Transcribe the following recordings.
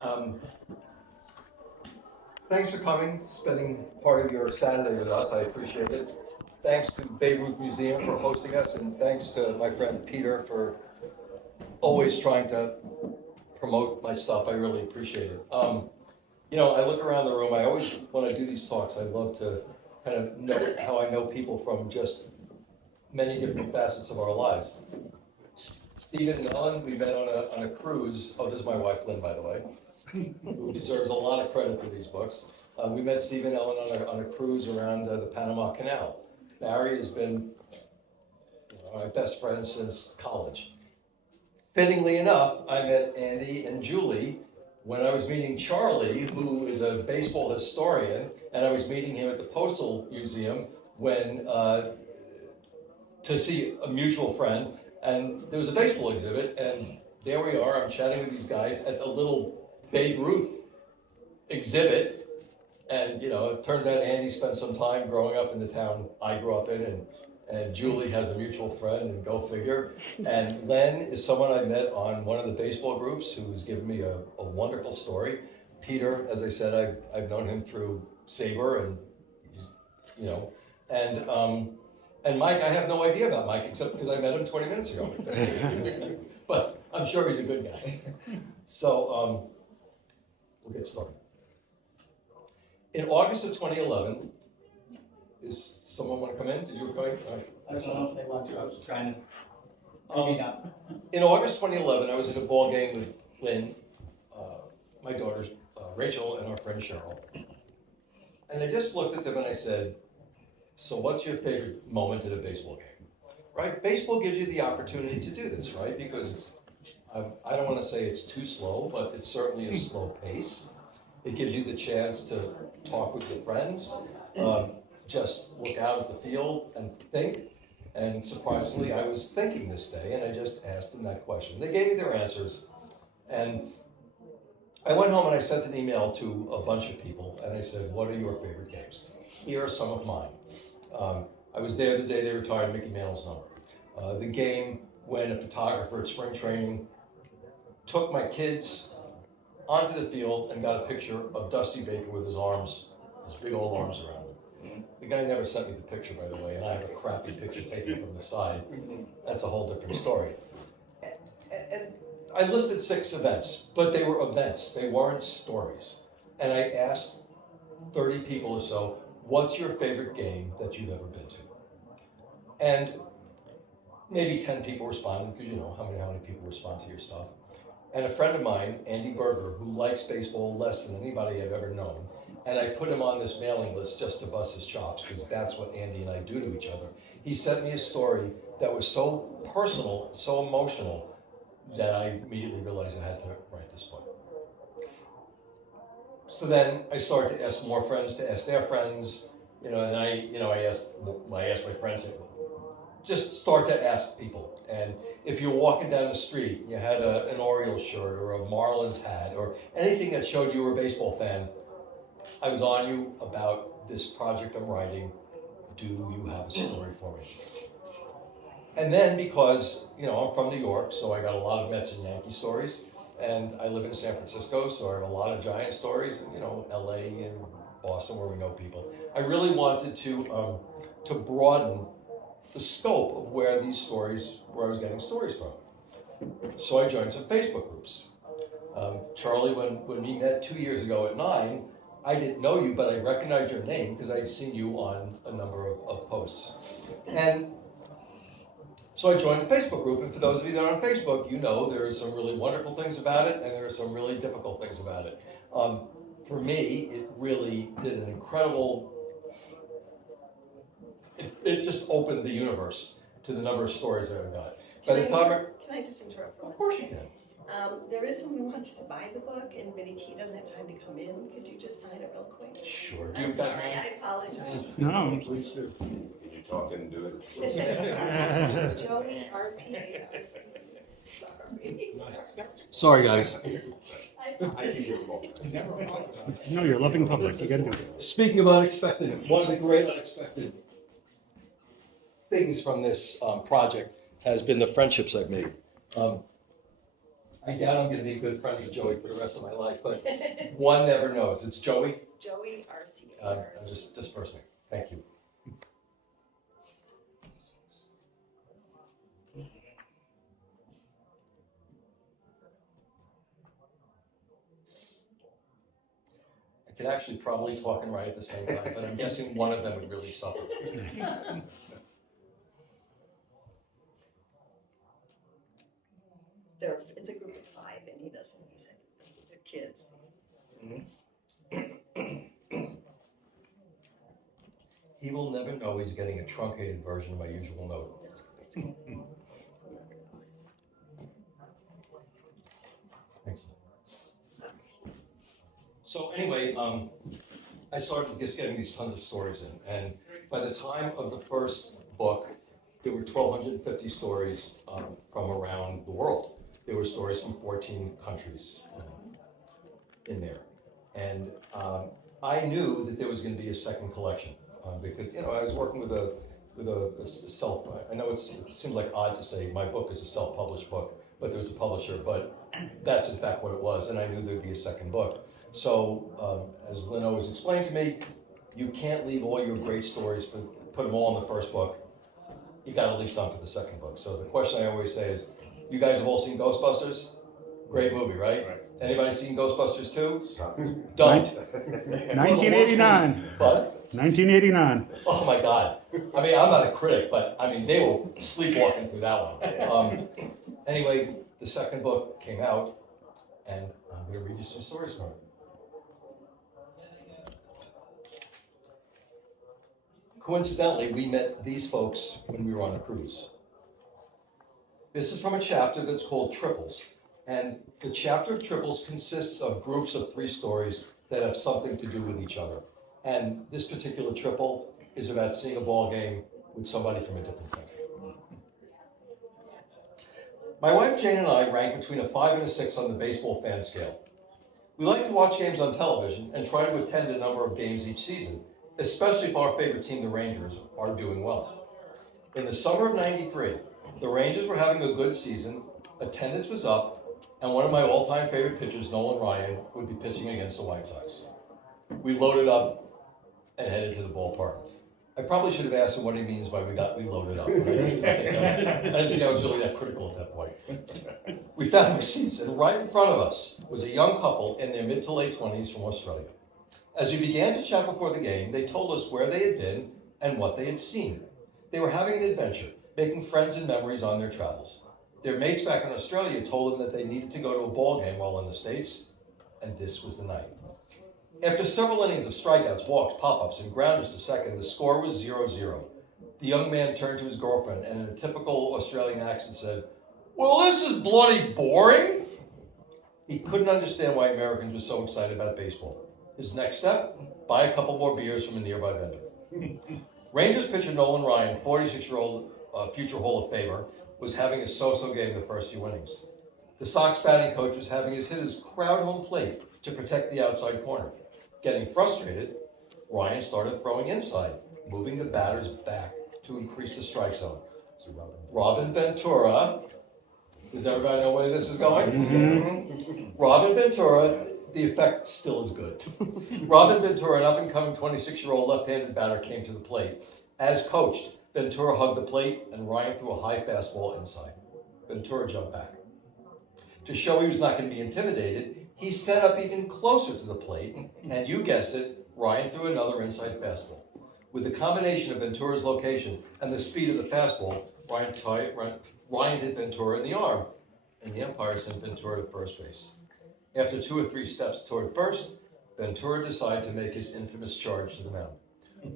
Um, Thanks for coming, spending part of your Saturday with us. I appreciate it. Thanks to Babe Ruth Museum for hosting us, and thanks to my friend Peter for always trying to promote my stuff. I really appreciate it. I look around the room. I always, when I do these talks, I love to kind of know how I know people from just many different facets of our lives. Stephen and Ellen, we met on a cruise. Oh, this is my wife, Lynn, by the way, who deserves a lot of credit for these books. We met Stephen and Ellen on a cruise around the Panama Canal. Barry has been my best friend since college. Fittingly enough, I met Andy and Julie when I was meeting Charlie, who is a baseball historian, and I was meeting him at the Postal Museum when to see a mutual friend, and there was a baseball exhibit, and there we are, I'm chatting with these guys at the little Babe Ruth exhibit, and it turns out Andy spent some time growing up in the town I grew up in, and Julie has a mutual friend, and go figure. And Len is someone I met on one of the baseball groups who's given me a wonderful story. Peter, as I said, I've known him through SABR, and Mike, I have no idea about Mike except because I met him 20 minutes ago. But I'm sure he's a good guy. So we'll get started. In August of 2011, is someone want to come in? Did you come in? I don't know if they want to. I was trying to. Maybe not. In August 2011, I was at a ball game with Lynn, my daughters, Rachel, and our friend Cheryl. And I just looked at them and I said, so what's your favorite moment at a baseball game? Right? Baseball gives you the opportunity to do this, right? Because I don't want to say it's too slow, but it's certainly a slow pace. It gives you the chance to talk with your friends, just look out at the field and think. And surprisingly, I was thinking this day, and I just asked them that question. They gave me their answers, and I went home and I sent an email to a bunch of people, and I said, what are your favorite games? Here are some of mine. I was there the day they retired Mickey Mantle's number. The game when a photographer at spring training took my kids onto the field and got a picture of Dusty Baker with his big old arms around him. The guy never sent me the picture, by the way, and I have a crappy picture taken from the side. That's a whole different story. And I listed 6 events, but they were events. They weren't stories. And I asked 30 people or so, what's your favorite game that you've ever been to? And maybe 10 people responded, because you know how many people respond to your stuff. And a friend of mine, Andy Berger, who likes baseball less than anybody I've ever known, and I put him on this mailing list just to bust his chops, because that's what Andy and I do to each other. He sent me a story that was so personal, so emotional, that I immediately realized I had to write this book. So then I started to ask more friends to ask their friends, and I asked my friends, just start to ask people. And if you're walking down the street, you had an Orioles shirt or a Marlins hat or anything that showed you were a baseball fan, I was on you about this project I'm writing. Do you have a story for me? And then because, I'm from New York, so I got a lot of Mets and Yankee stories. And I live in San Francisco, so I have a lot of Giant stories, and, LA and Boston where we know people. I really wanted to broaden the scope of where I was getting stories from. So I joined some Facebook groups. Charlie, when we met 2 years ago at 9, I didn't know you, but I recognized your name because I'd seen you on a number of posts. And so I joined a Facebook group, and for those of you that are on Facebook, there are some really wonderful things about it, and there are some really difficult things about it. For me, it really did an incredible, it just opened the universe to the number of stories that I got. Can I just interrupt for 1 second? Of course you can. There is someone who wants to buy the book, but he doesn't have time to come in. Could you just sign it real quick? Sure. I'm sorry, I apologize. No. Please do. Can you talk and do it? Joey, RCA, Sorry, guys. I think you're wrong. No, you're a loving public. You gotta do it. Speaking of unexpected, one of the great unexpected things from this project has been the friendships I've made. I doubt I'm gonna be good friends with Joey for the rest of my life, but one never knows. It's Joey. Joey RC. I'm just personally. Thank you. I could actually probably talk and write at the same time, but I'm guessing one of them would really suffer. It's a group of 5 and he doesn't, he said, they're kids. He will never know he's getting a truncated version of my usual note. It's good. Excellent. So anyway, I started just getting these tons of stories in, and by the time of the first book, there were 1,250 stories from around the world. There were stories from 14 countries in there, and I knew that there was going to be a second collection because I was working with a self. I know it seems like odd to say my book is a self-published book, but there was a publisher, but that's in fact what it was, and I knew there'd be a second book. So, as Lynn always explained to me, you can't leave all your great stories, put them all in the first book. You got to leave some for the second book. So the question I always say is, you guys have all seen Ghostbusters? Great movie, right? Anybody seen Ghostbusters 2? Don't. 1989. What? 1989. Oh my God. I mean, I'm not a critic, but I mean, they were sleepwalking through that one. Anyway, the second book came out, and I'm going to read you some stories from it. Coincidentally, we met these folks when we were on a cruise. This is from a chapter that's called Triples. And the chapter of Triples consists of groups of 3 stories that have something to do with each other. And this particular triple is about seeing a ball game with somebody from a different country. My wife Jane and I rank between a 5 and a 6 on the baseball fan scale. We like to watch games on television and try to attend a number of games each season, especially if our favorite team, the Rangers, are doing well. In the summer of '93, the Rangers were having a good season, attendance was up, and one of my all-time favorite pitchers, Nolan Ryan, would be pitching against the White Sox. We loaded up and headed to the ballpark. I probably should have asked him what he means by we loaded up. But I didn't think I was really that critical at that point. We found our seats, and right in front of us was a young couple in their mid to late 20s from Australia. As we began to chat before the game, they told us where they had been and what they had seen. They were having an adventure, making friends and memories on their travels. Their mates back in Australia told them that they needed to go to a ball game while in the States, and this was the night. After several innings of strikeouts, walks, pop-ups, and grounders to second, the score was 0-0. The young man turned to his girlfriend and in a typical Australian accent said, "Well, this is bloody boring." He couldn't understand why Americans were so excited about baseball. His next step, buy a couple more beers from a nearby vendor. Rangers pitcher Nolan Ryan, 46-year-old future Hall of Famer, was having a so-so game the first few innings. The Sox batting coach was having his hitters crowd home plate to protect the outside corner. Getting frustrated, Ryan started throwing inside, moving the batters back to increase the strike zone. Robin Ventura, does everybody know where this is going? Mm-hmm. Robin Ventura, the effect still is good. Robin Ventura, an up-and-coming 26-year-old left-handed batter, came to the plate. As coached, Ventura hugged the plate and Ryan threw a high fastball inside. Ventura jumped back. To show he was not going to be intimidated, he set up even closer to the plate, and you guessed it, Ryan threw another inside fastball. With the combination of Ventura's location and the speed of the fastball, Ryan hit Ventura in the arm, and the umpire sent Ventura to first base. After 2 or 3 steps toward first, Ventura decided to make his infamous charge to the mound.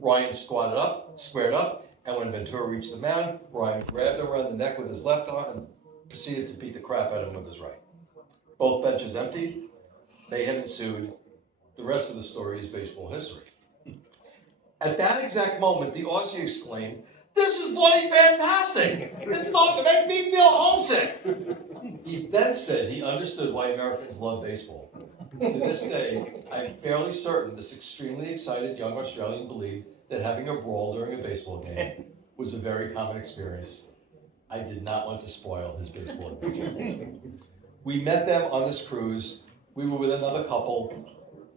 Ryan squared up, and when Ventura reached the mound, Ryan grabbed him around the neck with his left arm and proceeded to beat the crap out of him with his right. Both benches emptied. Mayhem ensued. The rest of the story is baseball history. At that exact moment, the Aussie exclaimed, "This is bloody fantastic! It's starting to make me feel homesick!" He then said he understood why Americans love baseball. To this day, I'm fairly certain this extremely excited young Australian believed that having a brawl during a baseball game was a very common experience. I did not want to spoil his baseball adventure. We met them on this cruise. We were with another couple,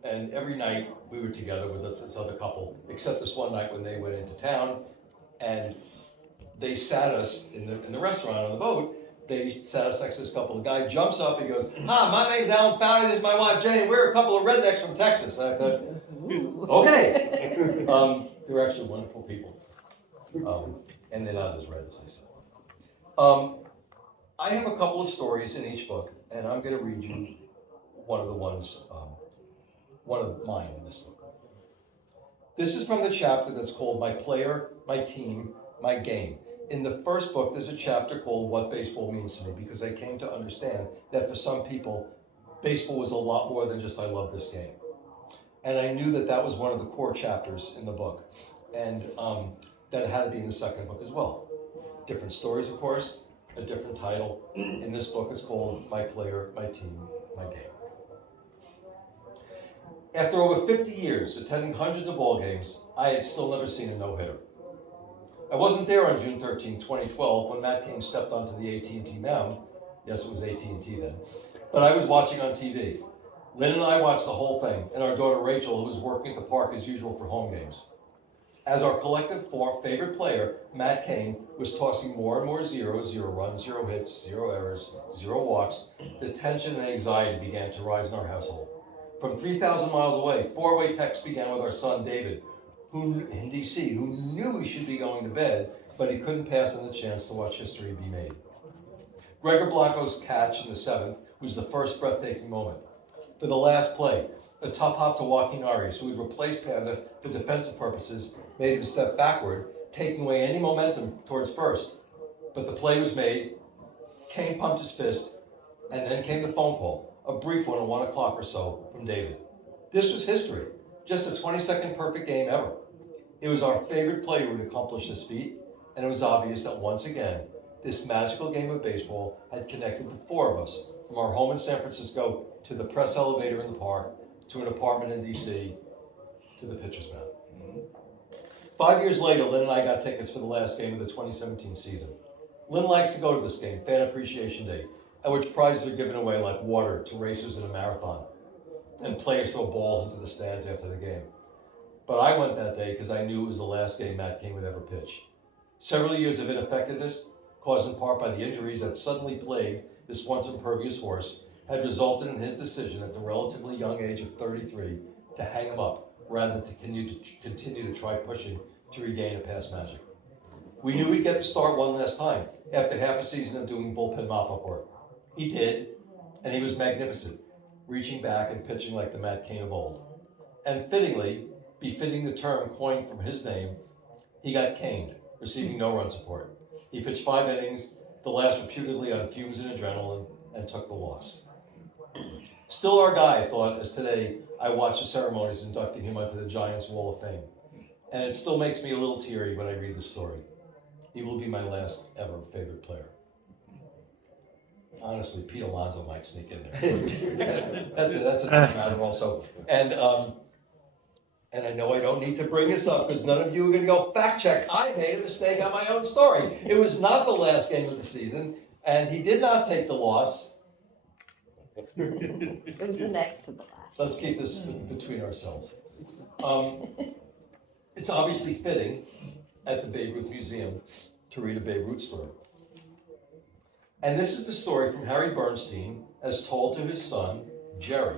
and every night we were together with this other couple, except this one night when they went into town, and they sat us in the restaurant on the boat. They sat us next to this couple. The guy jumps up and goes, "Hi, my name's Alan Fowler. This is my wife Jane. We're a couple of rednecks from Texas." And I thought, okay. They were actually wonderful people, and they're not as red as they say. I have a couple of stories in each book, and I'm going to read you one of the ones, one of mine in this book. This is from the chapter that's called "My Player, My Team, My Game." In the first book, there's a chapter called "What Baseball Means to Me," because I came to understand that for some people, baseball was a lot more than just "I love this game." And I knew that that was one of the core chapters in the book, and that it had to be in the second book as well. Different stories, of course, a different title. In this book, it's called "My Player, My Team, My Game." After over 50 years attending hundreds of ball games, I had still never seen a no-hitter. I wasn't there on June 13, 2012, when Matt Cain stepped onto the AT&T mound. Yes, it was AT&T then. But I was watching on TV. Lynn and I watched the whole thing, and our daughter Rachel, who was working at the park as usual for home games. As our collective favorite player, Matt Cain, was tossing more and more zeros, 0 runs, 0 hits, 0 errors, 0 walks, the tension and anxiety began to rise in our household. From 3,000 miles away, 4-way texts began with our son David, who in DC, who knew he should be going to bed, but he couldn't pass on the chance to watch history be made. Gregor Blanco's catch in the 7th was the first breathtaking moment. For the last play, a tough hop to Joaquin Arias, who had replaced Panda for defensive purposes, made him step backward, taking away any momentum towards first. But the play was made, Cain pumped his fist, and then came the phone call, a brief one at 1 o'clock or so, from David. This was history, just a 22nd perfect game ever. It was our favorite player who had accomplished this feat, and it was obvious that once again, this magical game of baseball had connected the 4 of us, from our home in San Francisco to the press elevator in the park, to an apartment in DC, to the pitcher's mound. 5 years later, Lynn and I got tickets for the last game of the 2017 season. Lynn likes to go to this game, Fan Appreciation Day, at which prizes are given away like water to racers in a marathon, and players throw balls into the stands after the game. But I went that day because I knew it was the last game Matt Cain would ever pitch. Several years of ineffectiveness, caused in part by the injuries that suddenly plagued this once impervious horse, had resulted in his decision at the relatively young age of 33 to hang him up rather than to continue to try pushing to regain a past magic. We knew he'd get to start one last time after half a season of doing bullpen mop-up work. He did, and he was magnificent, reaching back and pitching like the Matt Cain of old. And fittingly, befitting the term coined from his name, he got caned, receiving no run support. He pitched 5 innings, the last reputedly on fumes and adrenaline, and took the loss. Still our guy, I thought, as today I watched the ceremonies inducting him onto the Giants Wall of Fame. And it still makes me a little teary when I read the story. He will be my last ever favorite player. Honestly, Pete Alonso might sneak in there. That's a different matter also. And I know I don't need to bring this up because none of you are going to go fact check. I made a mistake on my own story. It was not the last game of the season, and he did not take the loss. It was the next to the last. Let's keep this between ourselves. It's obviously fitting at the Babe Ruth Museum to read a Babe Ruth story. And this is the story from Harry Bernstein as told to his son, Jerry.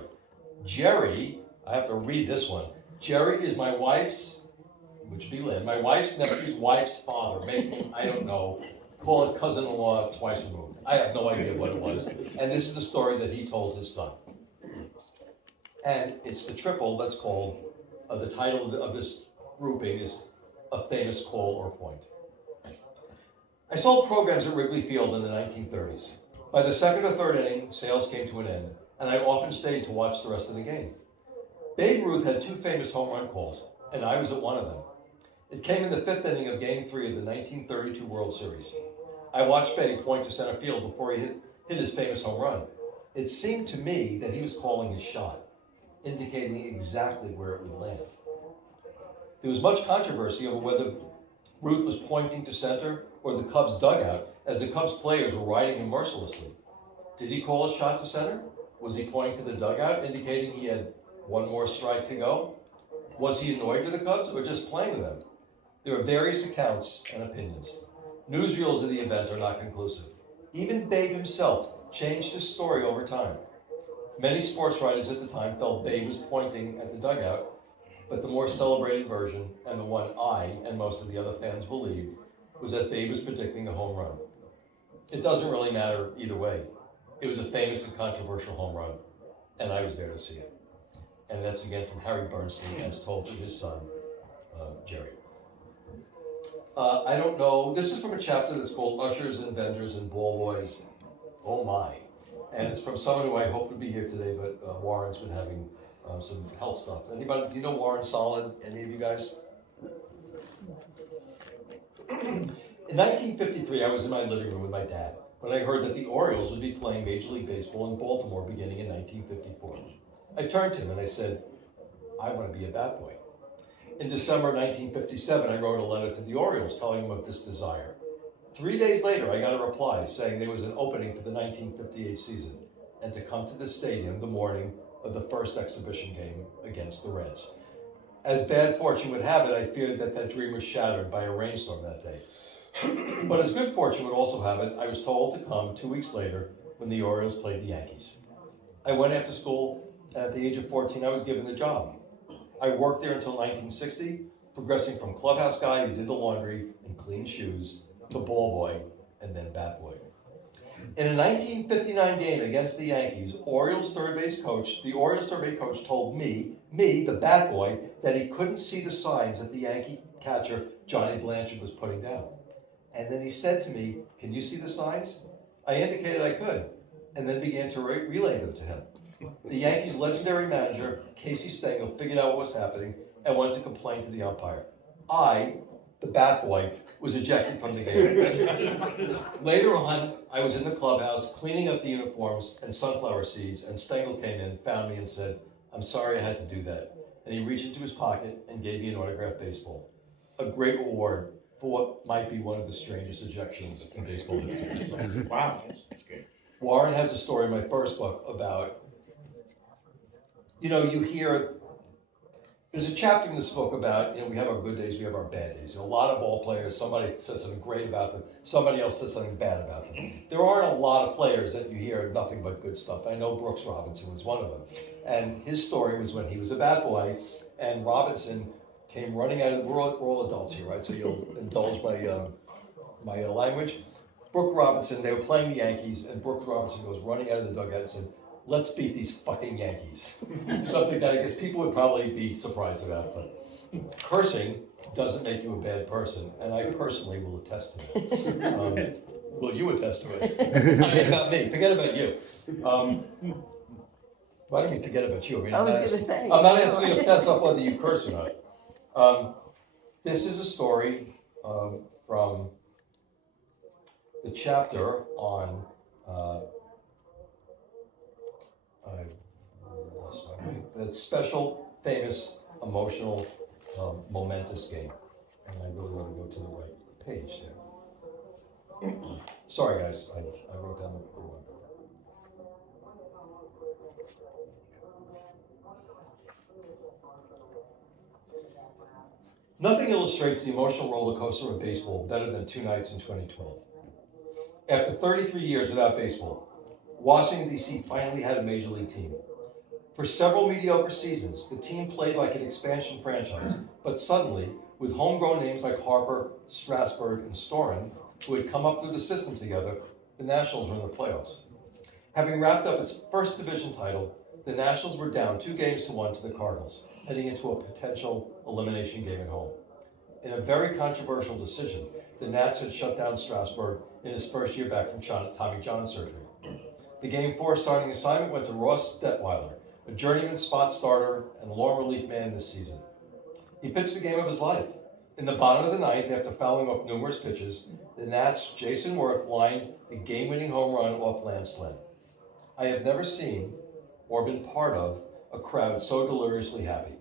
Jerry, I have to read this one. Jerry is my wife's, which would be Lynn, my wife's nephew's wife's father, making, I don't know, call it cousin-in-law twice removed. I have no idea what it was. And this is the story that he told his son. And it's the triple that's called, the title of this grouping is A Famous Call or Point. I sold programs at Wrigley Field in the 1930s. By the 2nd or 3rd inning, sales came to an end, and I often stayed to watch the rest of the game. Babe Ruth had 2 famous home run calls, and I was at one of them. It came in the 5th inning of Game 3 of the 1932 World Series. I watched Babe point to center field before he hit his famous home run. It seemed to me that he was calling his shot, indicating exactly where it would land. There was much controversy over whether Ruth was pointing to center or the Cubs dugout, as the Cubs players were riding him mercilessly. Did he call a shot to center? Was he pointing to the dugout, indicating he had one more strike to go? Was he annoyed with the Cubs or just playing with them? There are various accounts and opinions. Newsreels of the event are not conclusive. Even Babe himself changed his story over time. Many sports writers at the time felt Babe was pointing at the dugout, but the more celebrated version, and the one I and most of the other fans believed, was that Babe was predicting a home run. It doesn't really matter either way. It was a famous and controversial home run, and I was there to see it. And that's again from Harry Bernstein, as told to his son, Jerry. I don't know, this is from a chapter that's called Ushers and Vendors and Ball Boys. Oh my. And it's from someone who I hope would be here today, but Warren's been having some health stuff. Anybody, do you know Warren Solid? Any of you guys? In 1953, I was in my living room with my dad when I heard that the Orioles would be playing Major League Baseball in Baltimore beginning in 1954. I turned to him and I said, I want to be a bat boy. In December 1957, I wrote a letter to the Orioles telling them of this desire. 3 days later, I got a reply saying there was an opening for the 1958 season and to come to the stadium the morning of the first exhibition game against the Reds. As bad fortune would have it, I feared that that dream was shattered by a rainstorm that day. But as good fortune would also have it, I was told to come 2 weeks later when the Orioles played the Yankees. I went after school, and at the age of 14, I was given the job. I worked there until 1960, progressing from clubhouse guy who did the laundry and cleaned shoes to ball boy and then bat boy. In a 1959 game against the Yankees, the Orioles third base coach told me, the bat boy, that he couldn't see the signs that the Yankee catcher, Johnny Blanchard, was putting down. And then he said to me, can you see the signs? I indicated I could, and then began to relay them to him. The Yankees' legendary manager, Casey Stengel, figured out what was happening and went to complain to the umpire. I, the bat boy, was ejected from the game. Later on, I was in the clubhouse cleaning up the uniforms and sunflower seeds, and Stengel came in, found me, and said, I'm sorry I had to do that. And he reached into his pocket and gave me an autographed baseball. A great reward for what might be one of the strangest ejections in baseball history. Wow, that's good. Warren has a story in my first book about, you hear, there's a chapter in this book about, we have our good days, we have our bad days. A lot of ball players, somebody says something great about them, somebody else says something bad about them. There aren't a lot of players that you hear nothing but good stuff. I know Brooks Robinson was one of them. And his story was when he was a bat boy, and Robinson came running out of, we're all adults here, right? So you'll indulge my language. Brooks Robinson, they were playing the Yankees, and Brooks Robinson goes running out of the dugout and said, let's beat these fucking Yankees. Something that I guess people would probably be surprised about, but cursing doesn't make you a bad person, and I personally will attest to it. Will you attest to it? I mean, about me, forget about you. Why don't we forget about you? I was going to say. I'm not asking you to fess up whether you curse or not. This is a story from the chapter on I lost my way. That special, famous, emotional, momentous game. And I really want to go to the right page there. Sorry, guys, I wrote down the one. Nothing illustrates the emotional roller coaster of baseball better than 2 nights in 2012. After 33 years without baseball, Washington, D.C. finally had a major league team. For several mediocre seasons, the team played like an expansion franchise, but suddenly, with homegrown names like Harper, Strasburg, and Storen, who had come up through the system together, the Nationals were in the playoffs. Having wrapped up its first division title, the Nationals were down 2-1 to the Cardinals, heading into a potential elimination game at home. In a very controversial decision, the Nats had shut down Strasburg in his first year back from Tommy John surgery. The Game 4 starting assignment went to Ross Detweiler, a journeyman spot starter and long relief man this season. He pitched the game of his life. In the bottom of the ninth, after fouling off numerous pitches, the Nats' Jason Worth lined the game-winning home run off Lance Lynn. I have never seen or been part of a crowd so deliriously happy.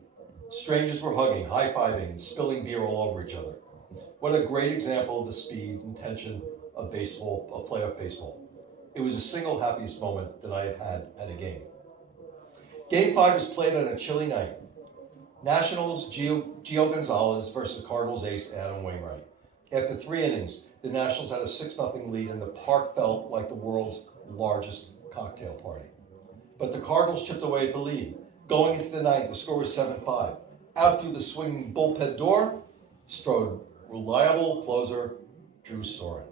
Strangers were hugging, high-fiving, and spilling beer all over each other. What a great example of the speed and tension of baseball, of playoff baseball. It was the single happiest moment that I have had at a game. Game 5 was played on a chilly night. Nationals Gio Gonzalez versus the Cardinals ace Adam Wainwright. After 3 innings, the Nationals had a 6-0 lead and the park felt like the world's largest cocktail party. But the Cardinals chipped away at the lead. Going into the ninth, the score was 7-5. Out through the swinging bullpen door strode reliable closer Drew Soren.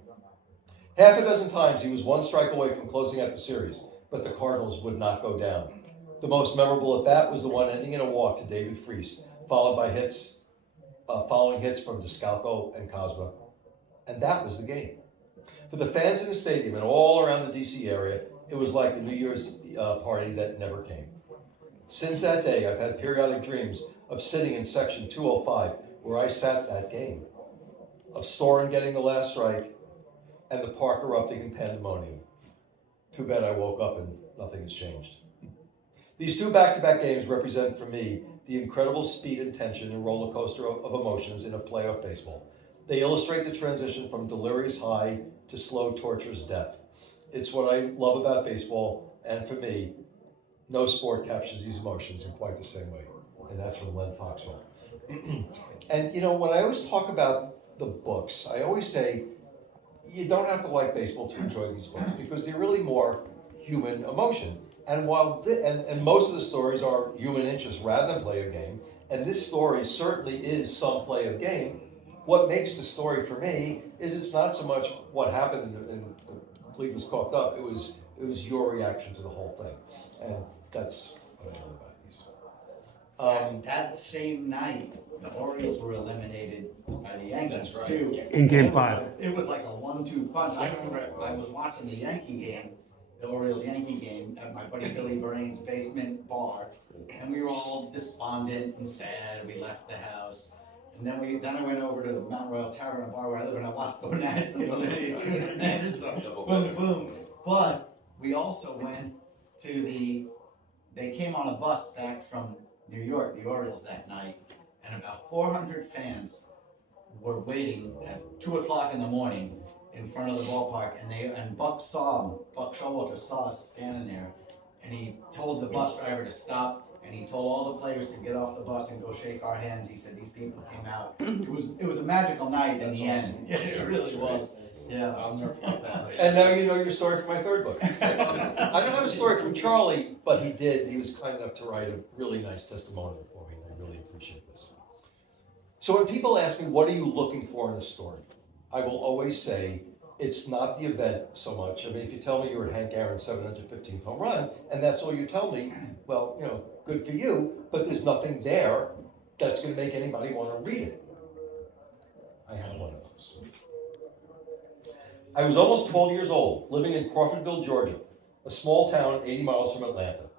Half a dozen times he was 1 strike away from closing out the series, but the Cardinals would not go down. The most memorable at bat was the one ending in a walk to David Freese, followed by following hits from Descalco and Cosma, and that was the game. For the fans in the stadium and all around the D.C. area, it was like the New Year's party that never came. Since that day, I've had periodic dreams of sitting in section 205, where I sat that game, of Soren getting the last strike, and the park erupting in pandemonium. Too bad I woke up and nothing has changed. These 2 back-to-back games represent for me the incredible speed and tension and roller coaster of emotions in a playoff baseball. They illustrate the transition from delirious high to slow, torturous death. It's what I love about baseball, and for me, no sport captures these emotions in quite the same way. And that's from Len Foxwell. And you know, when I always talk about the books, I always say, you don't have to like baseball to enjoy these books because they're really more human emotion. And while and most of the stories are human interest rather than play a game, and this story certainly is some play of game, what makes the story for me is it's not so much what happened and the league was coughed up. It was your reaction to the whole thing, and that's what I love about these. That same night, the Orioles were eliminated by the Yankees That's right. too. In game It was 5. it was like a 1-2 punch. I remember I was watching the Yankee game, the Orioles-Yankee game, at my buddy Billy Brain's basement bar, and we were all despondent and sad. We left the house. And then I went over to the Mount Royal Tavern and Bar where I live, and I watched the Nats get eliminated. Boom, boom. But we also went to they came on a bus back from New York, the Orioles, that night, and about 400 fans were waiting at 2 o'clock in the morning in front of the ballpark, and Buck Showalter saw us standing there, and he told the bus driver to stop. And he told all the players to get off the bus and go shake our hands. He said these people came out. It was a magical night in the end. Yeah, it really was. Yeah. I'll never forget that. And now you know your story for my 3rd book. I don't have a story from Charlie, but he was kind enough to write a really nice testimonial for me, and I really appreciate this. So when people ask me, what are you looking for in a story? I will always say, it's not the event so much. I mean, if you tell me you were at Hank Aaron's 715th home run, and that's all you tell me, well, you know, good for you, but there's nothing there that's going to make anybody want to read it. I have one of those. I was almost 12 years old, living in Crawfordville, Georgia, a small town 80 miles from Atlanta.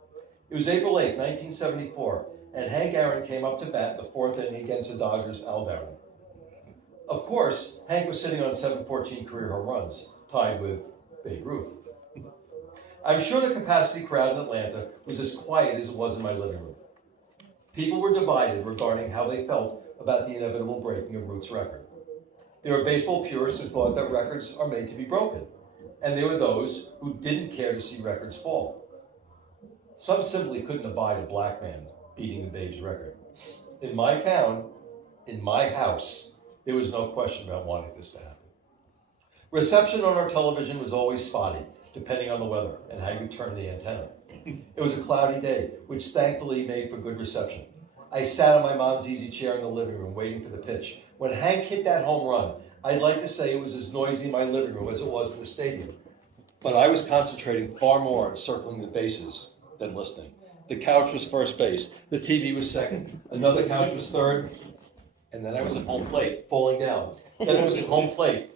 It was April 8, 1974, and Hank Aaron came up to bat in the 4th inning against the Dodgers' Al Barron. Of course, Hank was sitting on 714 career home runs, tied with Babe Ruth. I'm sure the capacity crowd in Atlanta was as quiet as it was in my living room. People were divided regarding how they felt about the inevitable breaking of Ruth's record. There were baseball purists who thought that records are made to be broken, and there were those who didn't care to see records fall. Some simply couldn't abide a black man beating the Babe's record. In my town, in my house, there was no question about wanting this to happen. Reception on our television was always spotty, depending on the weather and how you turned the antenna. It was a cloudy day, which thankfully made for good reception. I sat on my mom's easy chair in the living room waiting for the pitch. When Hank hit that home run, I'd like to say it was as noisy in my living room as it was in the stadium. But I was concentrating far more on circling the bases than listening. The couch was first base, the TV was second, another couch was third, and then I was at home plate, falling down. Then I was at home plate,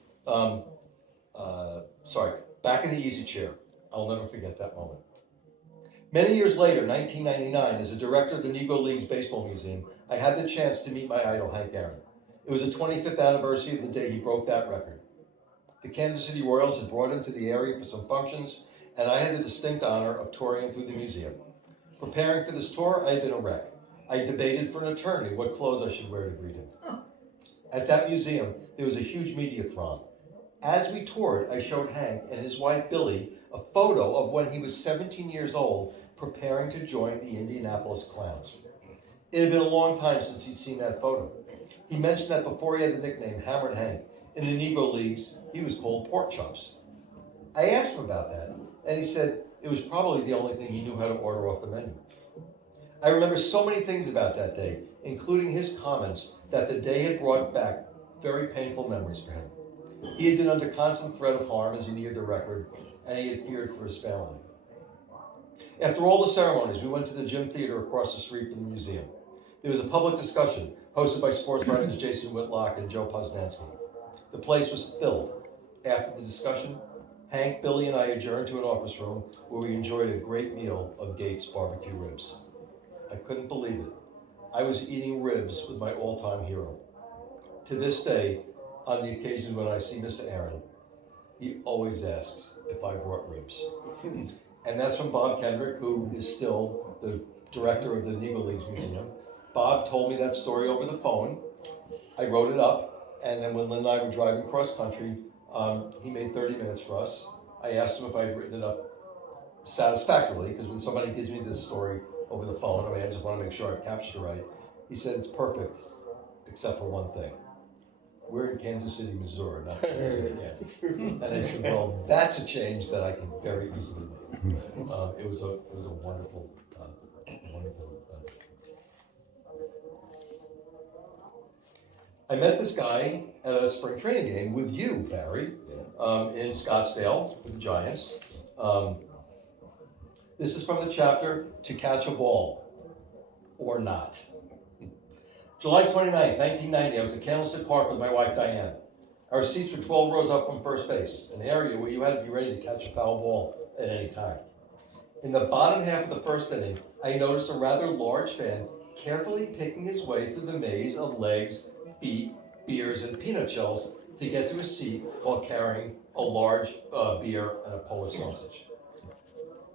back in the easy chair. I'll never forget that moment. Many years later, 1999, as a director of the Negro Leagues Baseball Museum, I had the chance to meet my idol, Hank Aaron. It was the 25th anniversary of the day he broke that record. The Kansas City Royals had brought him to the area for some functions, and I had the distinct honor of touring him through the museum. Preparing for this tour, I had been a wreck. I debated for an eternity what clothes I should wear to greet him. At that museum, there was a huge media throng. As we toured, I showed Hank and his wife Billy a photo of when he was 17 years old, preparing to join the Indianapolis Clowns. It had been a long time since he'd seen that photo. He mentioned that before he had the nickname Hammered Hank, in the Negro Leagues, he was called Pork Chops. I asked him about that, and he said it was probably the only thing he knew how to order off the menu. I remember so many things about that day, including his comments that the day had brought back very painful memories for him. He had been under constant threat of harm as he neared the record, and he had feared for his family. After all the ceremonies, we went to the gym theater across the street from the museum. There was a public discussion hosted by sports writers Jason Whitlock and Joe Posnanski. The place was filled. After the discussion, Hank, Billy, and I adjourned to an office room where we enjoyed a great meal of Gates barbecue ribs. I couldn't believe it. I was eating ribs with my all-time hero. To this day, on the occasion when I see Mr. Aaron, he always asks if I brought ribs. And that's from Bob Kendrick, who is still the director of the Negro Leagues Museum. Bob told me that story over the phone. I wrote it up, and then when Lynn and I were driving cross country, he made 30 minutes for us. I asked him if I had written it up satisfactorily, because when somebody gives me this story over the phone, I just want to make sure I've captured it right. He said it's perfect, except for one thing. We're in Kansas City, Missouri, not Kansas City, Kansas. And I said, well, that's a change that I can very easily make. It was a wonderful, wonderful. I met this guy at a spring training game with you, Barry, in Scottsdale with the Giants. This is from the chapter To Catch a Ball or Not. July 29th, 1990, I was at Candlestick Park with my wife, Diane. Our seats were 12 rows up from first base, an area where you had to be ready to catch a foul ball at any time. In the bottom half of the first inning, I noticed a rather large fan carefully picking his way through the maze of legs, feet, beers, and peanut shells to get to his seat while carrying a large beer and a Polish sausage.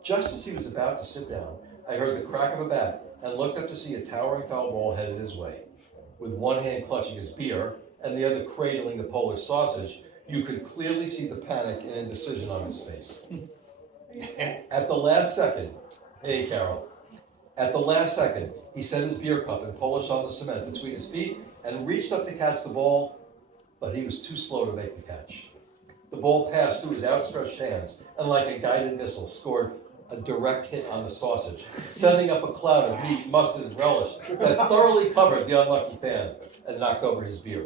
Just as he was about to sit down, I heard the crack of a bat and looked up to see a towering foul ball headed his way. With one hand clutching his beer and the other cradling the Polish sausage, you could clearly see the panic and indecision on his face. At the last second, hey Carol, at the last second, he set his beer cup in Polish on the cement between his feet and reached up to catch the ball, but he was too slow to make the catch. The ball passed through his outstretched hands and like a guided missile scored a direct hit on the sausage, sending up a cloud of meat, mustard, and relish that thoroughly covered the unlucky fan and knocked over his beer.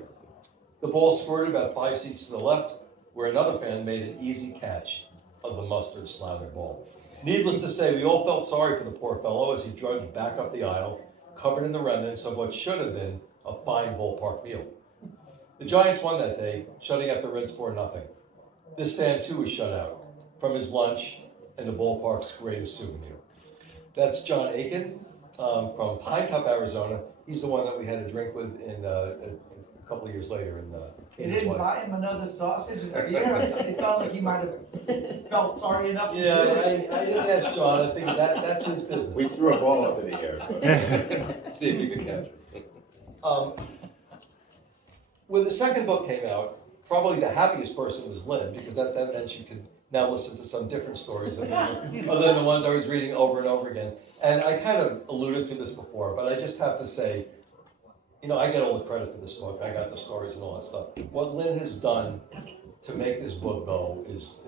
The ball squirted about 5 seats to the left, where another fan made an easy catch of the mustard-slathered ball. Needless to say, we all felt sorry for the poor fellow as he trudged back up the aisle, covered in the remnants of what should have been a fine ballpark meal. The Giants won that day, shutting out the Reds 4-0. This fan, too, was shut out from his lunch and the ballpark's greatest souvenir. That's John Aiken from Pine Top, Arizona. He's the one that we had a drink with in a couple of years later. You didn't buy him another sausage and a beer? It sounded like he might have felt sorry enough to do it. I didn't ask John. I think that's his business. We threw a ball up in the air. See if you could catch it. When the second book came out, probably the happiest person was Lynn, because that meant she could now listen to some different stories other than the ones I was reading over and over again. And I kind of alluded to this before, but I just have to say, I get all the credit for this book. I got the stories and all that stuff. What Lynn has done to make this book go is,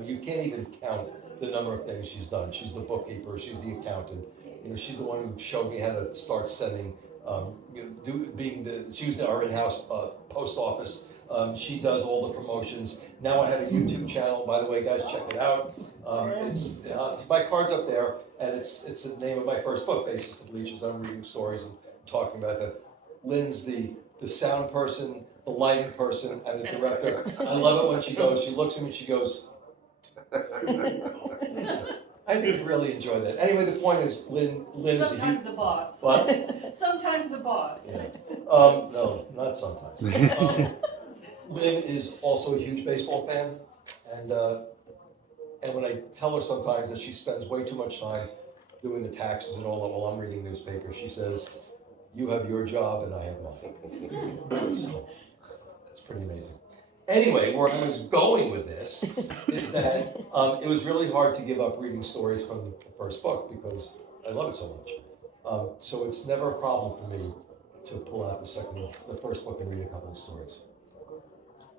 you can't even count the number of things she's done. She's the bookkeeper, she's the accountant. She's the one who showed me how to start sending, she was our in-house post office. She does all the promotions. Now I have a YouTube channel, by the way, guys, check it out. My card's up there, and it's the name of my first book, Basis to Bleachers. I'm reading stories and talking about that. Lynn's the sound person, the lighting person, and the director. I love it when she looks at me, she goes, I think really enjoy that. Anyway, the point is, Lynn is Sometimes the boss. What? Sometimes the boss. Yeah. No, not sometimes. Lynn is also a huge baseball fan, and when I tell her sometimes that she spends way too much time doing the taxes and all that while I'm reading newspapers, she says, "You have your job and I have mine." So it's pretty amazing. Anyway, where I was going with this is that it was really hard to give up reading stories from the first book because I love it so much. So it's never a problem for me to pull out the first book and read a couple of stories.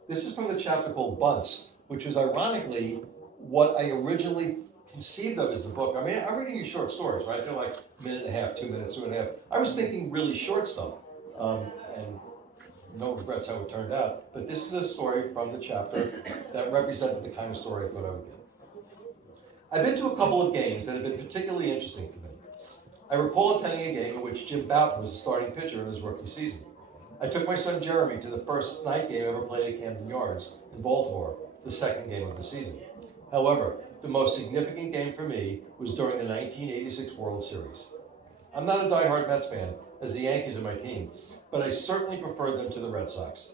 This is from the chapter called Bunts, which was ironically what I originally conceived of as the book. I mean, I'm reading you short stories, right? They're like a minute and a half, 2 minutes, 2.5. I was thinking really short stuff, and no regrets how it turned out. But this is a story from the chapter that represented the kind of story I thought I would get. I've been to a couple of games that have been particularly interesting to me. I recall attending a game in which Jim Bouton was the starting pitcher in his rookie season. I took my son Jeremy to the first night game ever played at Camden Yards in Baltimore, the second game of the season. However, the most significant game for me was during the 1986 World Series. I'm not a diehard Mets fan, as the Yankees are my team, but I certainly preferred them to the Red Sox.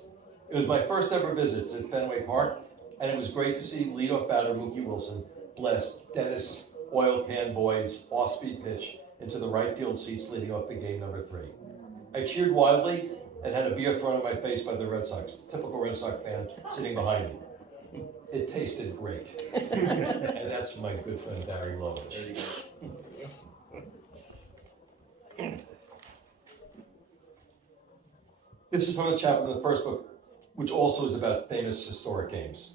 It was my first ever visit to Fenway Park, and it was great to see leadoff batter Mookie Wilson blast Dennis Oil Can Boyd's off-speed pitch into the right field seats leading off the game number 3. I cheered wildly and had a beer thrown in my face by the Red Sox, typical Red Sox fan sitting behind me. It tasted great. And that's my good friend Barry Lovich. There you go. This is from a chapter in the first book, which also is about famous historic games.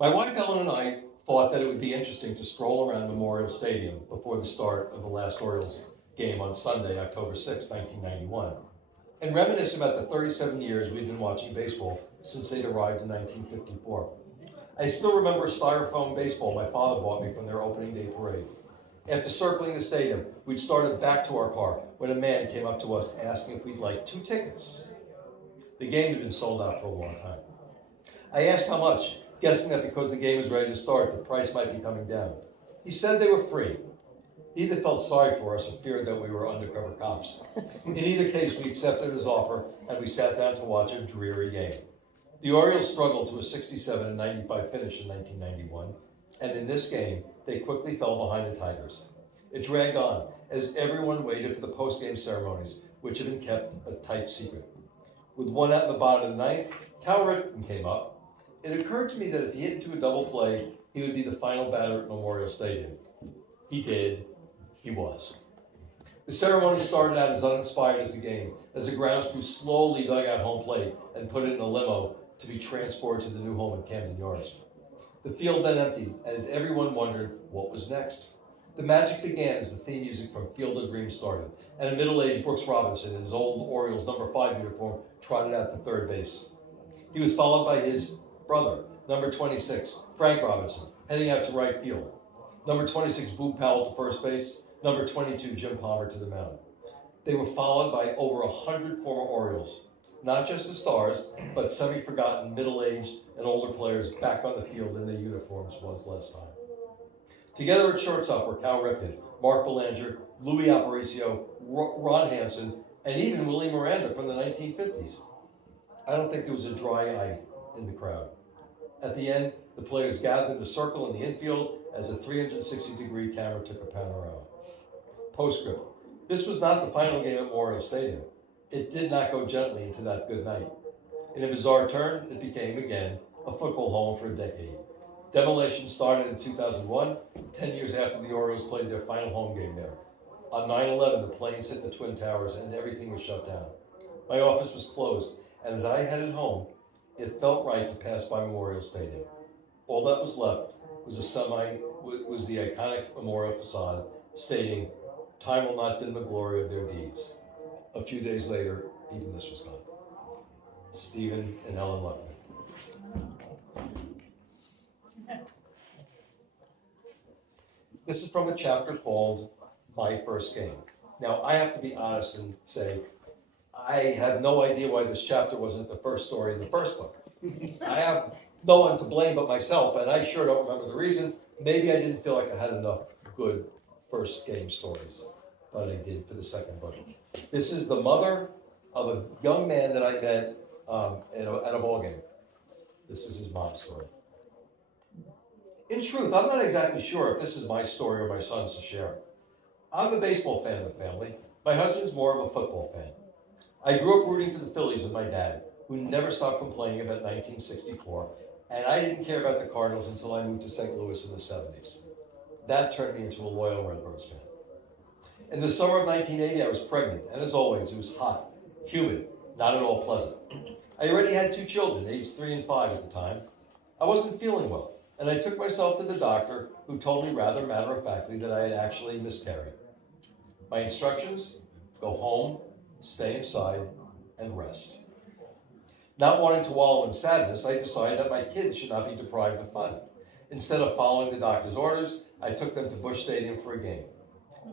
My wife Ellen and I thought that it would be interesting to stroll around Memorial Stadium before the start of the last Orioles game on Sunday, October 6, 1991, and reminisce about the 37 years we'd been watching baseball since they'd arrived in 1954. I still remember a styrofoam baseball my father bought me from their opening day parade. After circling the stadium, we'd started back to our car when a man came up to us asking if we'd like 2 tickets. The game had been sold out for a long time. I asked how much, guessing that because the game was ready to start, the price might be coming down. He said they were free. Neither felt sorry for us or feared that we were undercover cops. In either case, we accepted his offer and we sat down to watch a dreary game. The Orioles struggled to a 67-95 finish in 1991, and in this game, they quickly fell behind the Tigers. It dragged on as everyone waited for the post-game ceremonies, which had been kept a tight secret. With 1 out in the bottom of the 9th, Cal Ripken came up. It occurred to me that if he hit into a double play, he would be the final batter at Memorial Stadium. He did. He was. The ceremony started out as uninspired as the game, as the grounds crew slowly dug out home plate and put it in a limo to be transported to the new home at Camden Yards. The field then emptied, as everyone wondered what was next. The magic began as the theme music from Field of Dreams started, and a middle-aged Brooks Robinson in his old Orioles number 5 uniform trotted out to third base. He was followed by his brother, number 26, Frank Robinson, heading out to right field. Number 26, Boog Powell to first base. Number 22, Jim Palmer to the mound. They were followed by over 100 former Orioles, not just the stars, but semi-forgotten middle-aged and older players back on the field in their uniforms once last time. Together at shortstop were Cal Ripken, Mark Belanger, Louis Aparicio, Ron Hansen, and even Willie Miranda from the 1950s. I don't think there was a dry eye in the crowd. At the end, the players gathered in a circle in the infield as a 360-degree camera took a panorama. Postscript. This was not the final game at Memorial Stadium. It did not go gently into that good night. In a bizarre turn, it became, again, a football home for a decade. Demolition started in 2001, 10 years after the Orioles played their final home game there. On 9/11, the planes hit the Twin Towers and everything was shut down. My office was closed, and as I headed home, it felt right to pass by Memorial Stadium. All that was left was the iconic memorial facade stating, "Time will not dim the glory of their deeds." A few days later, even this was gone. Stephen and Ellen Luckman. This is from a chapter called My First Game. Now, I have to be honest and say, I have no idea why this chapter wasn't the first story in the first book. I have no one to blame but myself, and I sure don't remember the reason. Maybe I didn't feel like I had enough good first game stories, but I did for the second book. This is the mother of a young man that I met at a ball game. This is his mom's story. In truth, I'm not exactly sure if this is my story or my son's to share. I'm the baseball fan of the family. My husband's more of a football fan. I grew up rooting for the Phillies with my dad, who never stopped complaining about 1964, and I didn't care about the Cardinals until I moved to St. Louis in the 70s. That turned me into a loyal Redbirds fan. In the summer of 1980, I was pregnant, and as always, it was hot, humid, not at all pleasant. I already had 2 children, aged 3 and 5 at the time. I wasn't feeling well, and I took myself to the doctor, who told me rather matter-of-factly that I had actually miscarried. My instructions: go home, stay inside, and rest. Not wanting to wallow in sadness, I decided that my kids should not be deprived of fun. Instead of following the doctor's orders, I took them to Busch Stadium for a game.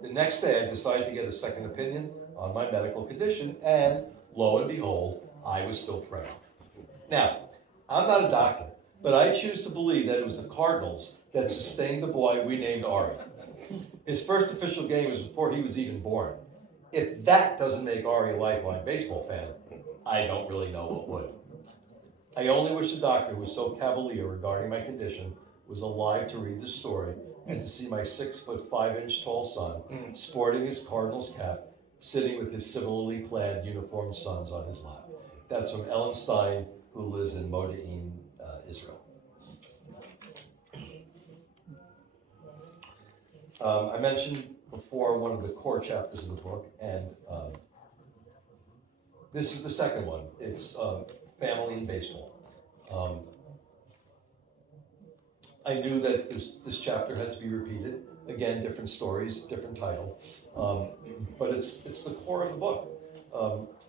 The next day, I decided to get a second opinion on my medical condition, and lo and behold, I was still pregnant. Now, I'm not a doctor, but I choose to believe that it was the Cardinals that sustained the boy we named Ari. His first official game was before he was even born. If that doesn't make Ari a lifelong baseball fan, I don't really know what would. I only wish the doctor who was so cavalier regarding my condition was alive to read this story and to see my 6'5" tall son sporting his Cardinals cap, sitting with his similarly clad uniformed sons on his lap. That's from Ellen Stein, who lives in Modi'in, Israel. I mentioned before one of the core chapters of the book, and this is the second one. It's family and baseball. I knew that this chapter had to be repeated. Again, different stories, different title, but it's the core of the book.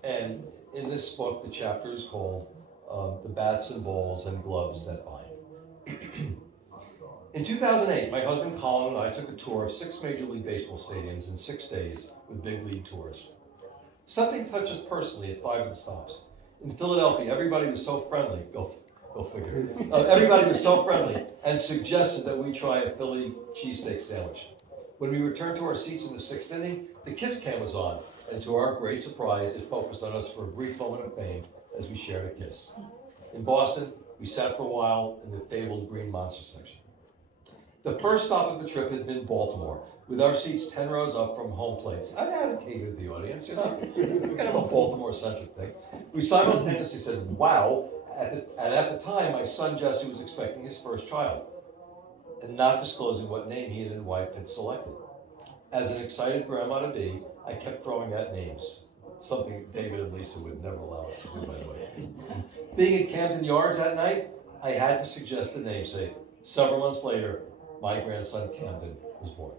And in this book, the chapter is called "The Bats and Balls and Gloves That Bind." In 2008, my husband Colin and I took a tour of 6 Major League Baseball stadiums in 6 days with big league tours. Something touched us personally at 5 of the stops. In Philadelphia, everybody was so friendly. Go figure. Everybody was so friendly and suggested that we try a Philly cheesesteak sandwich. When we returned to our seats in the 6th inning, the kiss cam was on, and to our great surprise, it focused on us for a brief moment of fame as we shared a kiss. In Boston, we sat for a while in the fabled Green Monster section. The first stop of the trip had been Baltimore, with our seats 10 rows up from home plate. I had to cater to the audience, you know. It's kind of a Baltimore-centric thing. We simultaneously said, wow, and at the time, my son Jesse was expecting his first child, and not disclosing what name he and his wife had selected. As an excited grandma-to-be, I kept throwing out names, something David and Lisa would never allow us to do, by the way. Being at Camden Yards that night, I had to suggest a namesake. Several months later, my grandson Camden was born.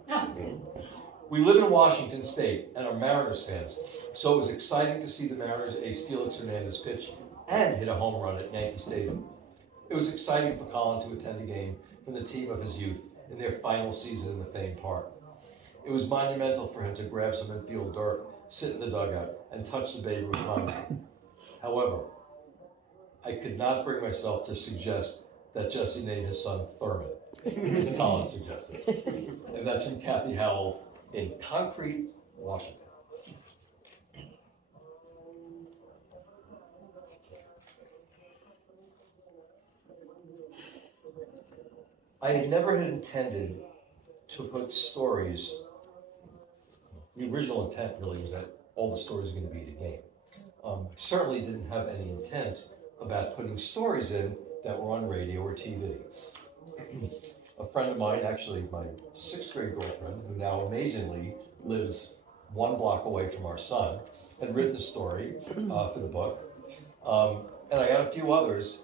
We live in Washington State and are Mariners fans, so it was exciting to see the Mariners ace Felix Hernandez pitch and hit a home run at Yankee Stadium. It was exciting for Colin to attend a game from the team of his youth in their final season in the famed park. It was monumental for him to grab some infield dirt, sit in the dugout, and touch the Babe Ruth monument. However, I could not bring myself to suggest that Jesse named his son Thurman, as Colin suggested. And that's from Kathy Howell in Concrete, Washington. I had never intended to put stories. The original intent really was that all the stories are going to be at a game. Certainly didn't have any intent about putting stories in that were on radio or TV. A friend of mine, actually my 6th grade girlfriend, who now amazingly lives 1 block away from our son, had written a story for the book. And I got a few others.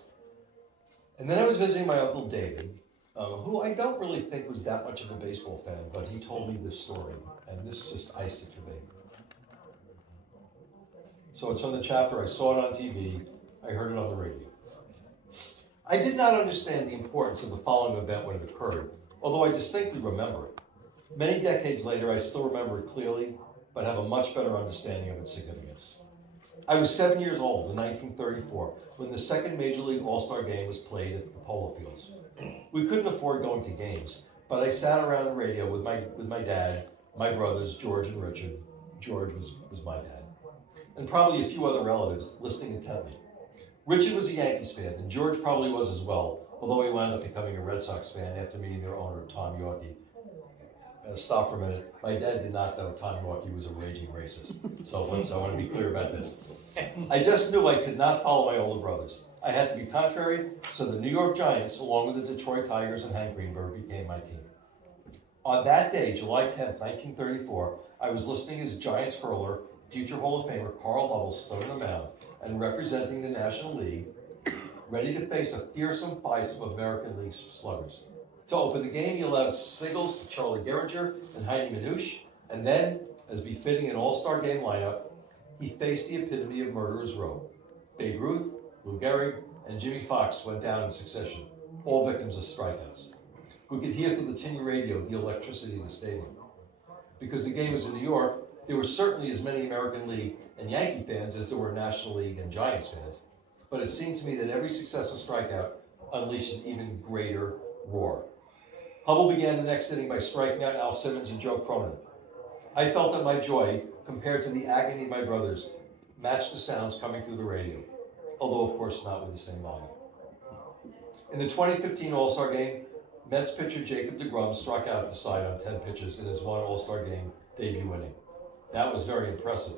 And then I was visiting my Uncle David, who I don't really think was that much of a baseball fan, but he told me this story, and this just iced it for me. So it's from the chapter, I saw it on TV, I heard it on the radio. I did not understand the importance of the following event when it occurred, although I distinctly remember it. Many decades later, I still remember it clearly, but have a much better understanding of its significance. I was 7 years old in 1934 when the second Major League All-Star game was played at the Polo Fields. We couldn't afford going to games, but I sat around the radio with my dad, my brothers, George and Richard. George was my dad, and probably a few other relatives listening intently. Richard was a Yankees fan, and George probably was as well, although he wound up becoming a Red Sox fan after meeting their owner, Tom Yorkie, stop for a minute. My dad did not know Tom Walkie was a raging racist. So I want to be clear about this. I just knew I could not follow my older brothers. I had to be contrary, so the New York Giants, along with the Detroit Tigers and Hank Greenberg, became my team. On that day, July 10th, 1934, I was listening as Giants hurler, future Hall of Famer Carl Hubble stood on the mound and representing the National League, ready to face a fearsome feist of American League sluggers. To open the game, he allowed singles to Charlie Gehringer and Heidi Minouche, and then, as befitting an all-star game lineup, he faced the epitome of murderer's row. Babe Ruth, Lou Gehrig, and Jimmy Fox went down in succession, all victims of strikeouts. We could hear through the tinny radio the electricity of the stadium. Because the game was in New York, there were certainly as many American League and Yankee fans as there were National League and Giants fans. But it seemed to me that every successive strikeout unleashed an even greater roar. Hubble began the next inning by striking out Al Simmons and Joe Cronin. I felt that my joy, compared to the agony of my brothers, matched the sounds coming through the radio, although of course not with the same volume. In the 2015 All-Star Game, Mets pitcher Jacob deGrom struck out at the side on 10 pitches in his one All-Star Game debut inning. That was very impressive,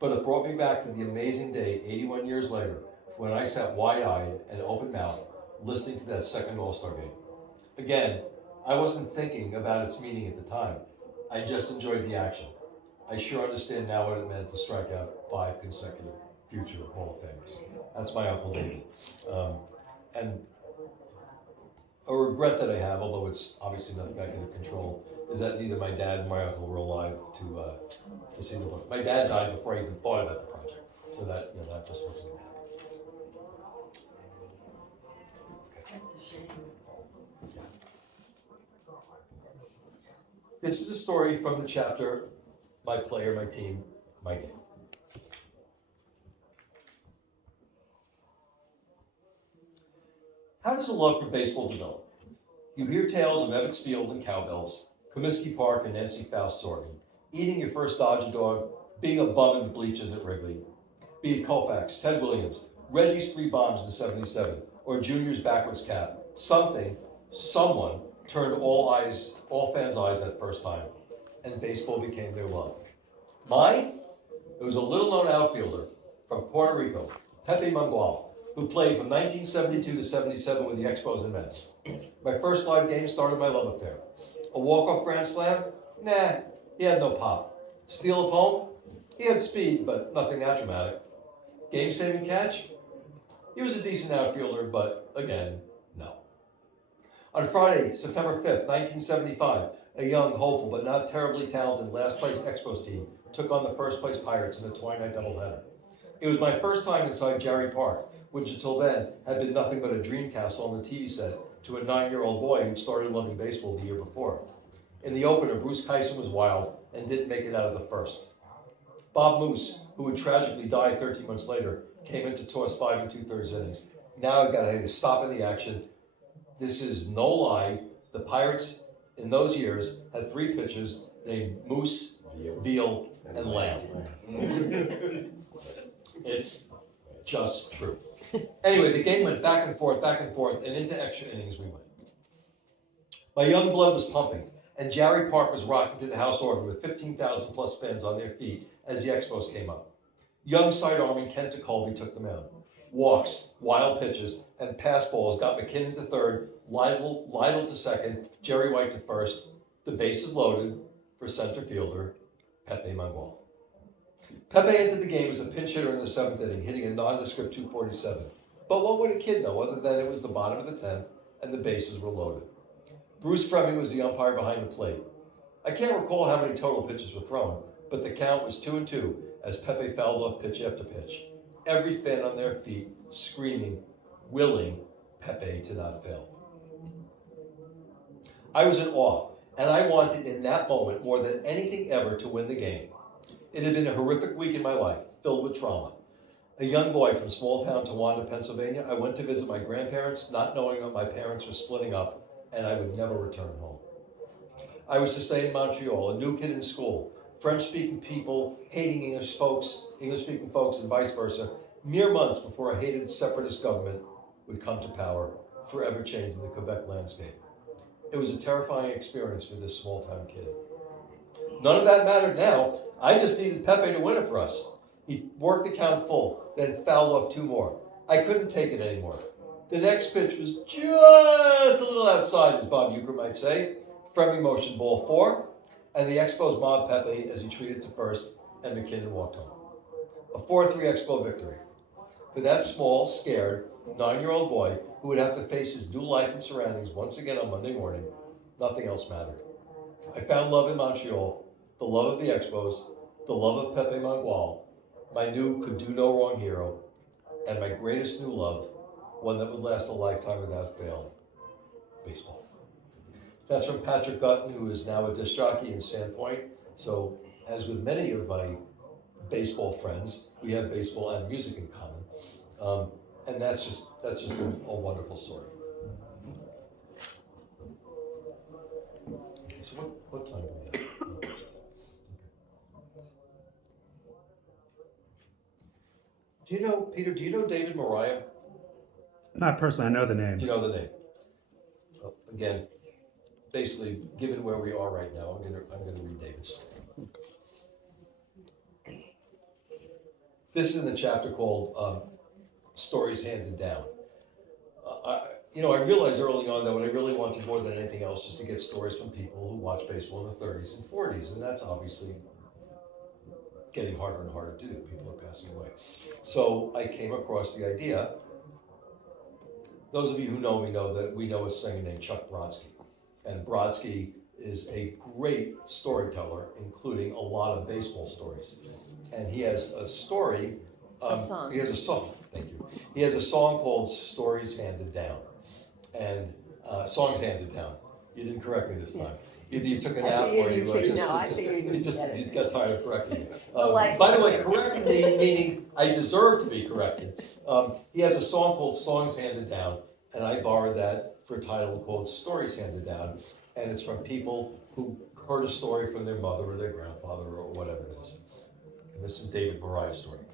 but it brought me back to the amazing day 81 years later when I sat wide-eyed and open-mouthed listening to that second All-Star Game. Again, I wasn't thinking about its meaning at the time. I just enjoyed the action. I sure understand now what it meant to strike out 5 consecutive future Hall of Famers. That's my Uncle David. And a regret that I have, although it's obviously nothing I can control, is that neither my dad nor my uncle were alive to see the book. My dad died before I even thought about the project, so that that just wasn't going to happen. That's a shame. This is a story from the chapter, My Player, My Team, My Game. How does a love for baseball develop? You hear tales of Ebbets Field and cowbells, Comiskey Park and Nancy Faust's organ, eating your first Dodger dog, being a bum in the bleachers at Wrigley. Be it Koufax, Ted Williams, Reggie's 3 bombs in '77, or Junior's backwards cap. Something, someone turned all fans' eyes that first time, and baseball became their love. Mine? It was a little-known outfielder from Puerto Rico, Pepe Mangual, who played from 1972 to '77 with the Expos and Mets. My first live game started my love affair. A walk-off grand slam? Nah, he had no pop. Steal of home? He had speed, but nothing that dramatic. Game-saving catch? He was a decent outfielder, but again, no. On Friday, September 5th, 1975, a young, hopeful, but not terribly talented last-place Expos team took on the first-place Pirates in a twilight doubleheader. It was my first time inside Jarry Park, which until then had been nothing but a dream castle on the TV set to a 9-year-old boy who'd started loving baseball the year before. In the opener, Bruce Kyson was wild and didn't make it out of the first. Bob Moose, who would tragically die 13 months later, came in to toss 5 2/3 innings. Now I've got to stop in the action. This is no lie. The Pirates, in those years, had 3 pitchers named Moose, Veal, and Lamb. It's just true. Anyway, the game went back and forth, and into extra innings we went. My young blood was pumping, and Jarry Park was rocking to the house organ with 15,000 plus fans on their feet as the Expos came up. Young sidearming Kent DeColby took them out. Walks, wild pitches, and pass balls got McKinnon to third, Lytle to second, Jerry White to first. The bases loaded for center fielder Pepe Mangual. Pepe entered the game as a pinch hitter in the 7th inning, hitting a nondescript .247. But what would a kid know other than it was the bottom of the 10th and the bases were loaded? Bruce Fremming was the umpire behind the plate. I can't recall how many total pitches were thrown, but the count was 2-2 as Pepe fouled off pitch after pitch. Every fan on their feet screaming, willing Pepe to not fail. I was in awe, and I wanted in that moment more than anything ever to win the game. It had been a horrific week in my life, filled with trauma. A young boy from small-town Towanda, Pennsylvania, I went to visit my grandparents, not knowing that my parents were splitting up, and I would never return home. I was to stay in Montreal, a new kid in school, French-speaking people hating English-speaking folks, and vice versa, mere months before a hated separatist government would come to power, forever changing the Quebec landscape. It was a terrifying experience for this small-town kid. None of that mattered now. I just needed Pepe to win it for us. He worked the count full, then fouled off 2 more. I couldn't take it anymore. The next pitch was just a little outside, as Bob Euchre might say. Friendly motion, ball 4, and the Expos mobbed Pepe as he treated to first, and McKinnon walked home. A 4-3 Expo victory. For that small, scared, 9-year-old boy who would have to face his new life and surroundings once again on Monday morning, nothing else mattered. I found love in Montreal, the love of the Expos, the love of Pepe Mangual, my new could-do-no-wrong hero, and my greatest new love, one that would last a lifetime without fail, baseball. That's from Patrick Gutton, who is now a disc jockey in Sandpoint. So, as with many of my baseball friends, we have baseball and music in common. And that's just a wonderful story. Okay, so what time do we have? Do you know, Peter, do you know David Mariah? Not personally, I know the name. You know the name. Well, again, basically, given where we are right now, I'm gonna read David's. This is in the chapter called Stories Handed Down. I realized early on that what I really wanted more than anything else is to get stories from people who watch baseball in the 30s and 40s, and that's obviously getting harder and harder to do. People are passing away. So I came across the idea. Those of you who know me know that we know a singer named Chuck Brodsky. And Brodsky is a great storyteller, including a lot of baseball stories. And he has a story. A song. He has a song. Thank you. He has a song called Stories Handed Down. And Songs Handed Down. You didn't correct me this time. Either you took a nap or you got tired of correcting me. By the way, correcting me meaning I deserve to be corrected. He has a song called Songs Handed Down, and I borrowed that for a title called Stories Handed Down, and it's from people who heard a story from their mother or their grandfather or whatever it is. And this is David Mariah's story.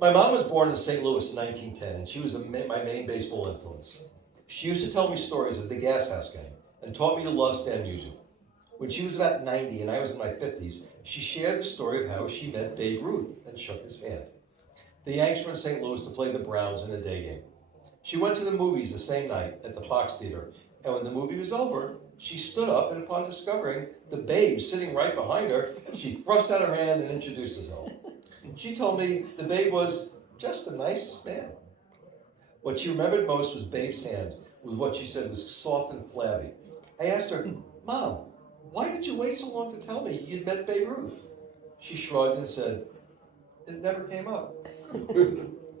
My mom was born in St. Louis in 1910, and she was my main baseball influence. She used to tell me stories of the Gas House Gang and taught me to love Stan Musial. When she was about 90 and I was in my 50s, she shared the story of how she met Babe Ruth and shook his hand. The Yanks were in St. Louis to play the Browns in a day game. She went to the movies the same night at the Fox Theater, and when the movie was over, she stood up, and upon discovering the Babe sitting right behind her, she thrust out her hand and introduced herself. She told me the Babe was just the nicest man. What she remembered most was Babe's hand, with what she said was soft and flabby. I asked her, Mom, why did you wait so long to tell me you'd met Babe Ruth? She shrugged and said, it never came up.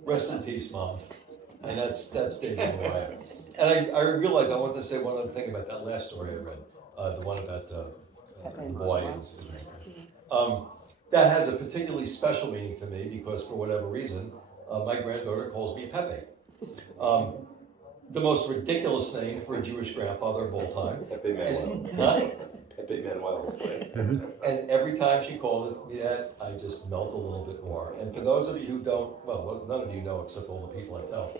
Rest in peace, Mom. And that's David Mariah. And I realized I wanted to say one other thing about that last story I read, the one about the boy. That has a particularly special meaning for me because for whatever reason, my granddaughter calls me Pepe. The most ridiculous name for a Jewish grandfather of all time. Pepe Manuel. Huh? Pepe Manuel. And every time she called me that, I just melt a little bit more. And for those of you who don't, well, none of you know except all the people I tell,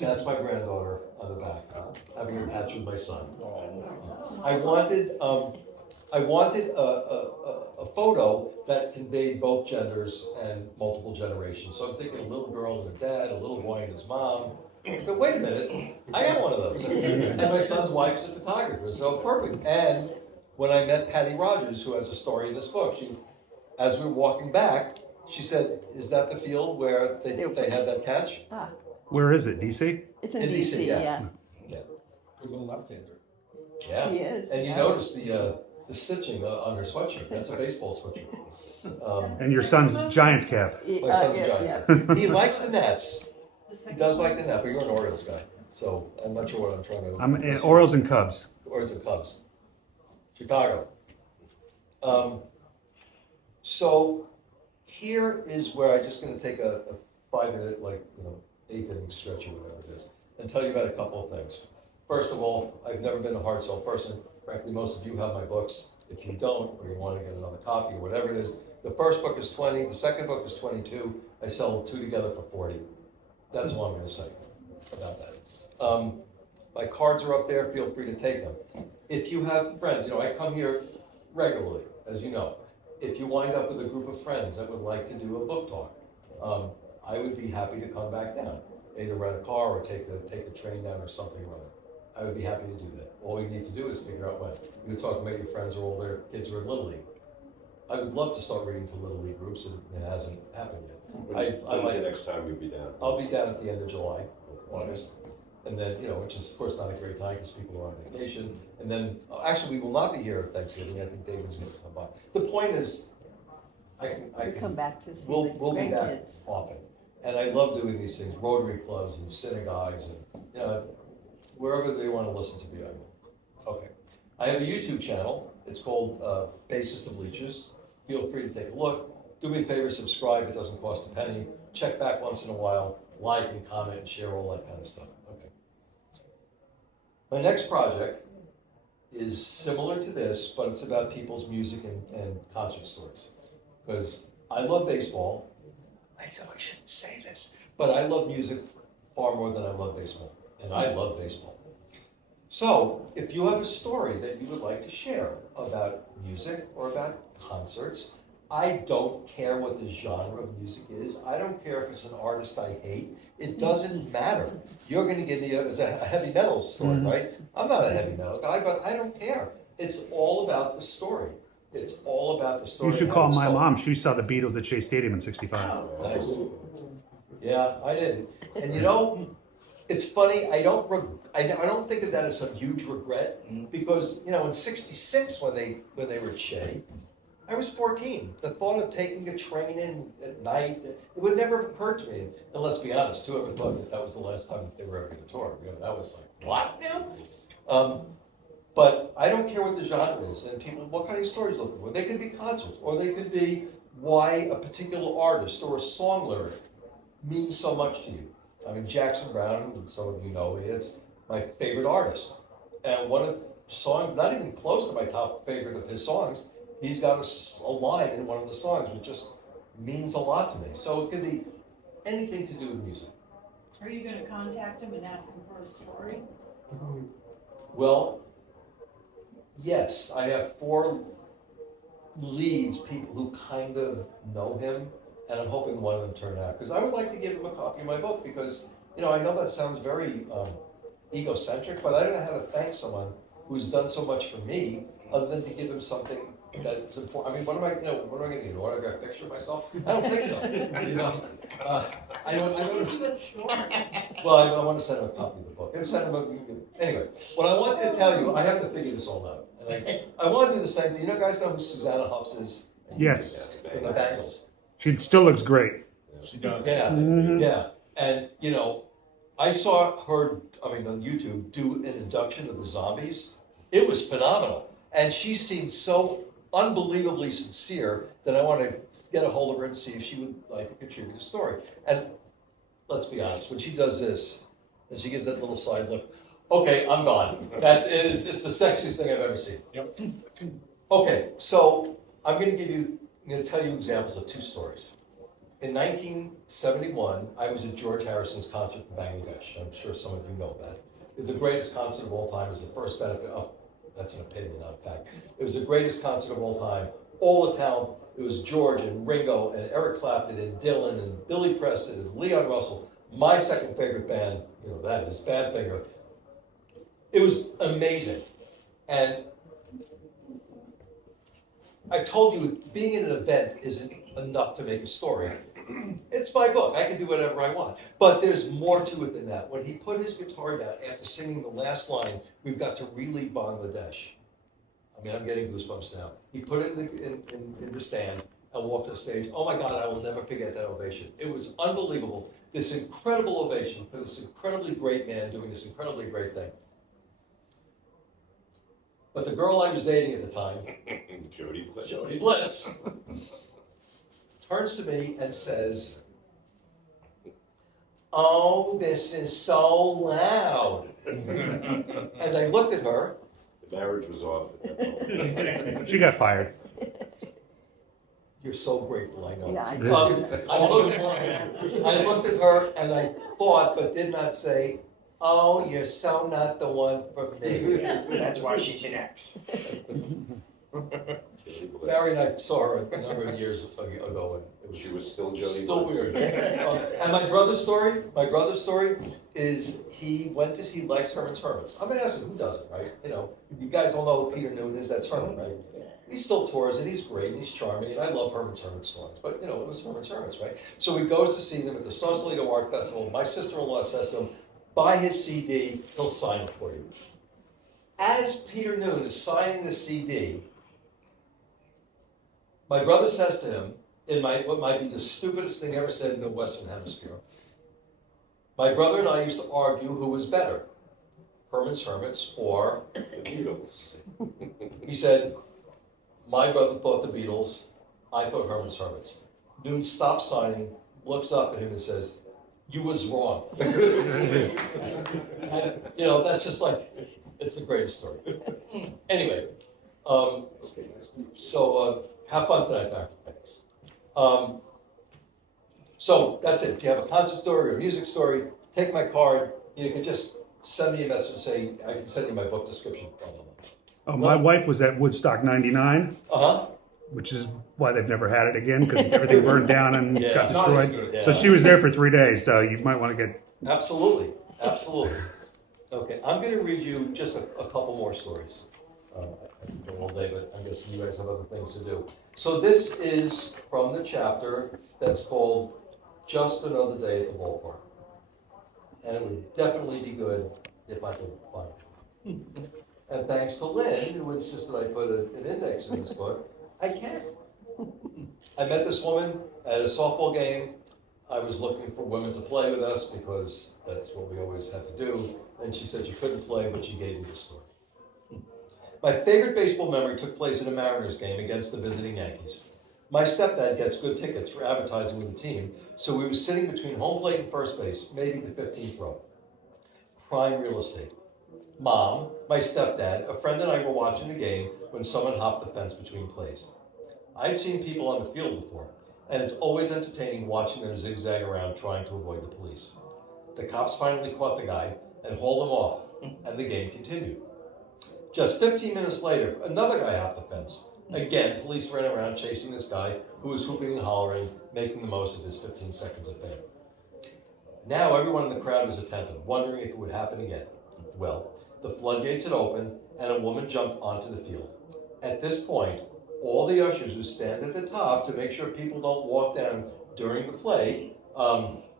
that's my granddaughter on the back, having her patch with my son. I wanted a photo that conveyed both genders and multiple generations. So I'm thinking a little girl and her dad, a little boy and his mom. So wait a minute, I got one of those. And my son's wife is a photographer, so perfect. And when I met Patty Rogers, who has a story in this book, as we were walking back, she said, is that the field where they had that catch? Where is it, DC? It's in In DC, DC, yeah. yeah. Good little left-hander. Yeah. She is. And you notice the stitching on her sweatshirt. That's a baseball sweatshirt. And your son's Giants cap. My son's a yeah. Giants. He likes the Nets. The He second does one? like the Nets, but you're an Orioles guy. So I'm not sure what I'm trying to... I'm Orioles and Cubs. Orioles and Cubs. Chicago. So here is where I'm just going to take a 5-minute, eighth inning stretch or whatever it is, and tell you about a couple of things. First of all, I've never been a hard sell person. Frankly, most of you have my books. If you don't, or you want to get another copy or whatever it is, the first book is 20, the second book is 22. I sell them 2 together for 40. That's all I'm going to say about that. My cards are up there. Feel free to take them. If you have friends, I come here regularly, as you know. If you wind up with a group of friends that would like to do a book talk, I would be happy to come back down, either rent a car or take the train down or something or other. I would be happy to do that. All you need to do is figure out when. You were talking about your friends or all their kids are in Little League. I would love to start reading to Little League groups, and it hasn't happened yet. When's the next time you'll be down? I'll be down at the end of July, August. And then, which is of course not a great time because people are on vacation. And then, actually, we will not be here at Thanksgiving. I think David's gonna come by. The point is, I We can, come back to see we'll the be back grandkids. often. And I love doing these things, Rotary clubs and synagogues and, wherever they want to listen to me, I will. Okay. I have a YouTube channel. It's called Basis to Bleachers. Feel free to take a look. Do me a favor, subscribe. It doesn't cost a penny. Check back once in a while. Like and comment and share all that kind of stuff. Okay. My next project is similar to this, but it's about people's music and concert stories. Because I love baseball. I shouldn't say this, but I love music far more than I love baseball. And I love baseball. So, if you have a story that you would like to share about music or about concerts, I don't care what the genre of music is. I don't care if it's an artist I hate. It doesn't matter. You're going to give me a heavy metal story, right? I'm not a heavy metal guy, but I don't care. It's all about the story. It's all about the story. You should and call how it's my told. mom. She saw the Beatles at Shea Stadium in '65. Nice. Yeah, I didn't. And it's funny. I don't think of that as some huge regret because in '66 when they were at Shea, I was 14. The thought of taking a train in at night, it would never have occurred to me. And let's be honest, whoever thought that was the last time that they were ever going to tour? That was like, what now? But I don't care what the genre is. And people, what kind of stories looking for? They could be concerts, or they could be why a particular artist or a song lyric means so much to you. I mean, Jackson Browne, some of you know, is my favorite artist. And one of the songs, not even close to my top favorite of his songs, he's got a line in one of the songs which just means a lot to me. So it could be anything to do with music. Are you gonna contact him and ask him for a story? Well, yes, I have 4 leads, people who kind of know him, and I'm hoping one of them turn out. Because I would like to give him a copy of my book because, I know that sounds very egocentric, but I don't know how to thank someone who's done so much for me other than to give him something that's important. I mean, what am I going to get? An autographed picture of myself? I don't think so. I don't. Give you a story. Well, I want to send him a copy of the book. Anyway, what I wanted to tell you, I have to figure this all out. And I want to do the same thing. You guys know who Susanna Huffs is? Yes. From the Bangles. She still looks great. She does. Yeah, Mhm. yeah. And, I saw her, on YouTube, do an induction of the Zombies. It was phenomenal. And she seemed so unbelievably sincere that I want to get a hold of her and see if she would like to contribute a story. And let's be honest, when she does this, and she gives that little side look, okay, I'm gone. It's the sexiest thing I've ever seen. Yep. Okay, so I'm going to tell you examples of 2 stories. In 1971, I was at George Harrison's concert in Bangladesh. I'm sure some of you know that. It was the greatest concert of all time. It was the first benefit. Oh, that's an opinion, not a fact. It was the greatest concert of all time. All the talent. It was George and Ringo and Eric Clapton and Dylan and Billy Preston and Leon Russell. My second favorite band, that is Badfinger. It was amazing. And I told you, being in an event isn't enough to make a story. It's my book. I can do whatever I want. But there's more to it than that. When he put his guitar down after singing the last line, we've got to relieve Bangladesh. I'm getting goosebumps now. He put it in the stand and walked on stage. Oh my God, I will never forget that ovation. It was unbelievable. This incredible ovation for this incredibly great man doing this incredibly great thing. But the girl I was dating at the time, Jody Bliss, turns to me and says, "Oh, this is so loud." And I looked at her. The marriage was off at that moment. She got fired. You're so grateful, I know. Yeah, I looked at her and I thought, but did not say, "Oh, you're so not the one for me." That's why she's an ex. Barry and I saw her a number of years ago, and it was She was still Jody still Butts. weird. And my brother's story is he likes Herman's Hermits. I'm gonna ask you, who doesn't, right? You know, you guys all know who Peter Newton is, that's Herman, right? He still tours, and he's great, and he's charming, and I love Herman's Hermits songs, but you know, it was Herman's Hermits, right? So he goes to see them at the Sausalito Art Festival. My sister-in-law says to him, buy his CD, he'll sign it for you. As Peter Newton is signing the CD, my brother says to him, in what might be the stupidest thing ever said in the Western Hemisphere, my brother and I used to argue who was better, Herman's Hermits or The Beatles. he said, my brother thought the Beatles, I thought Herman's Hermits. Newton stops signing, looks up at him and says, you was wrong. And, you know, that's just like, it's the greatest story. Anyway, so have fun tonight, Barry. So that's it. If you have a concert story or a music story, take my card. You can just send me a message and say, I can send you my book description. Blah, blah, blah. Oh, my wife was at Woodstock 99, Uh-huh. which is why they've never had it again, because everything burned down and Yeah. got Not as destroyed. good. So she was there for 3 days, so you might want to get... Absolutely, absolutely. Okay, I'm going to read you just a couple more stories. I can go all day, but I'm guessing you guys have other things to do. So this is from the chapter that's called Just Another Day at the Ballpark. And it would definitely be good if I could find it. And thanks to Lynn, who insisted I put an index in this book, I can't. I met this woman at a softball game. I was looking for women to play with us because that's what we always had to do. And she said she couldn't play, but she gave me the story. My favorite baseball memory took place in a Mariners game against the visiting Yankees. My stepdad gets good tickets for advertising with the team, so we were sitting between home plate and first base, maybe the 15th row. Prime real estate. Mom, my stepdad, a friend and I were watching the game when someone hopped the fence between plays. I'd seen people on the field before, and it's always entertaining watching them zigzag around trying to avoid the police. The cops finally caught the guy and hauled him off, and the game continued. Just 15 minutes later, another guy hopped the fence. Again, police ran around chasing this guy who was whooping and hollering, making the most of his 15 seconds of fame. Now everyone in the crowd was attentive, wondering if it would happen again. Well, the floodgates had opened, and a woman jumped onto the field. At this point, all the ushers who stand at the top to make sure people don't walk down during the play,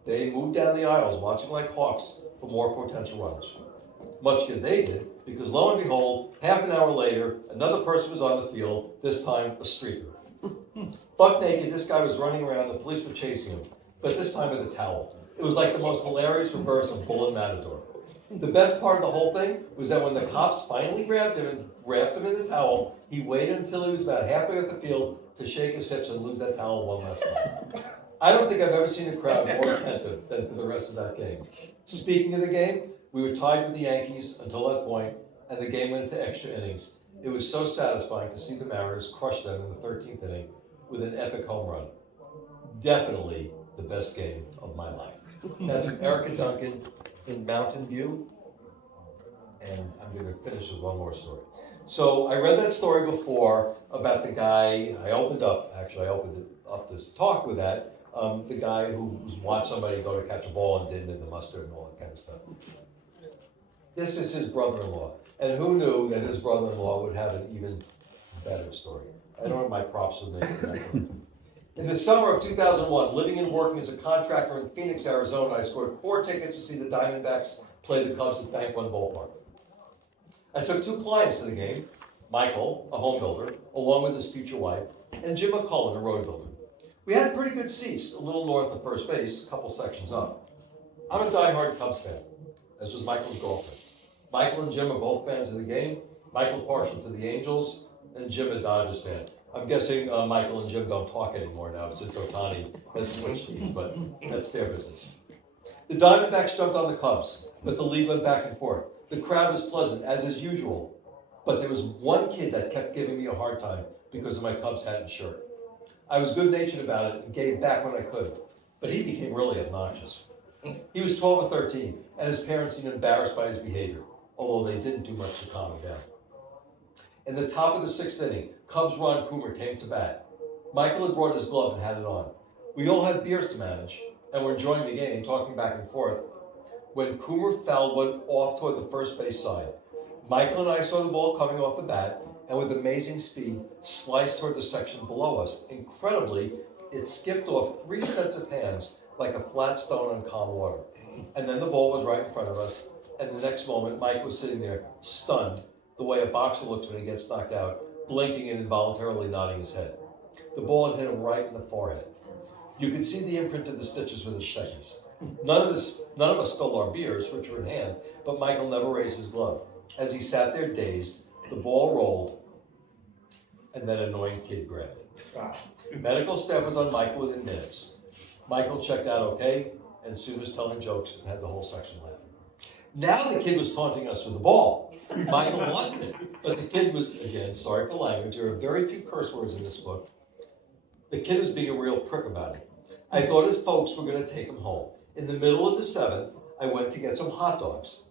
they moved down the aisles, watching like hawks for more potential runners. Much good they did, because lo and behold, half an hour later, another person was on the field, this time a streaker. Buck naked, this guy was running around, the police were chasing him, but this time with a towel. It was like the most hilarious reverse of Bull and Matador. The best part of the whole thing was that when the cops finally grabbed him and wrapped him in the towel, he waited until he was about halfway up the field to shake his hips and lose that towel one last time. I don't think I've ever seen a crowd more attentive than for the rest of that game. Speaking of the game, we were tied with the Yankees until that point, and the game went into extra innings. It was so satisfying to see the Mariners crush them in the 13th inning with an epic home run. Definitely the best game of my life. That's from Erica Duncan in Mountain View, and I'm going to finish with one more story. So I read that story before about the guy, I opened up this talk with that, the guy who watched somebody go to catch a ball and didn't in the mustard and all that kind of stuff. This is his brother-in-law, and who knew that his brother-in-law would have an even better story. I don't know what my props would make it. In the summer of 2001, living and working as a contractor in Phoenix, Arizona, I scored 4 tickets to see the Diamondbacks play the Cubs at Bank One Ballpark. I took 2 clients to the game, Michael, a home builder, along with his future wife, and Jim McCullen, a road builder. We had pretty good seats, a little north of first base, a couple sections up. I'm a diehard Cubs fan, as was Michael's girlfriend. Michael and Jim are both fans of the game, Michael partial to the Angels, and Jim a Dodgers fan. I'm guessing Michael and Jim don't talk anymore now since Ohtani has switched teams, but that's their business. The Diamondbacks jumped on the Cubs, but the league went back and forth. The crowd was pleasant, as is usual, but there was one kid that kept giving me a hard time because of my Cubs hat and shirt. I was good-natured about it and gave back when I could, but he became really obnoxious. He was 12 or 13, and his parents seemed embarrassed by his behavior, although they didn't do much to calm him down. In the top of the 6th inning, Cubs' Ron Coomer came to bat. Michael had brought his glove and had it on. We all had beers to manage, and were enjoying the game, talking back and forth, when Coomer fouled one off toward the first base side. Michael and I saw the ball coming off the bat, and with amazing speed, sliced toward the section below us. Incredibly, it skipped off 3 sets of hands like a flat stone on calm water. And then the ball was right in front of us, and the next moment, Mike was sitting there, stunned, the way a boxer looks when he gets knocked out, blinking and involuntarily nodding his head. The ball had hit him right in the forehead. You could see the imprint of the stitches within seconds. None of us stole our beers, which were in hand, but Michael never raised his glove. As he sat there dazed, the ball rolled, and that annoying kid grabbed it. Medical staff was on Michael within minutes. Michael checked out okay, and soon was telling jokes and had the whole section laughing. Now the kid was taunting us with the ball. Michael wanted it, but the kid was, again, sorry for language, there are very few curse words in this book. The kid was being a real prick about it. I thought his folks were going to take him home. In the middle of the 7th, I went to get some hot dogs,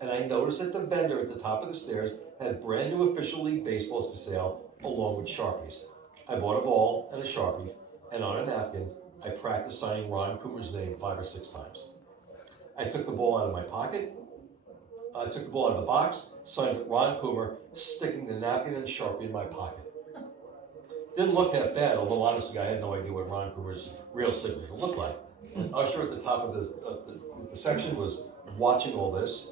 and I noticed that the vendor at the top of the stairs had brand new official league baseballs for sale, along with Sharpies. I bought a ball and a Sharpie, and on a napkin, I practiced signing Ron Coomer's name 5 or 6 times. I took the ball out of my pocket, I took the ball out of the box, signed it Ron Coomer, sticking the napkin and Sharpie in my pocket. Didn't look that bad, although honestly I had no idea what Ron Coomer's real signature looked like. An usher at the top of the section was watching all this,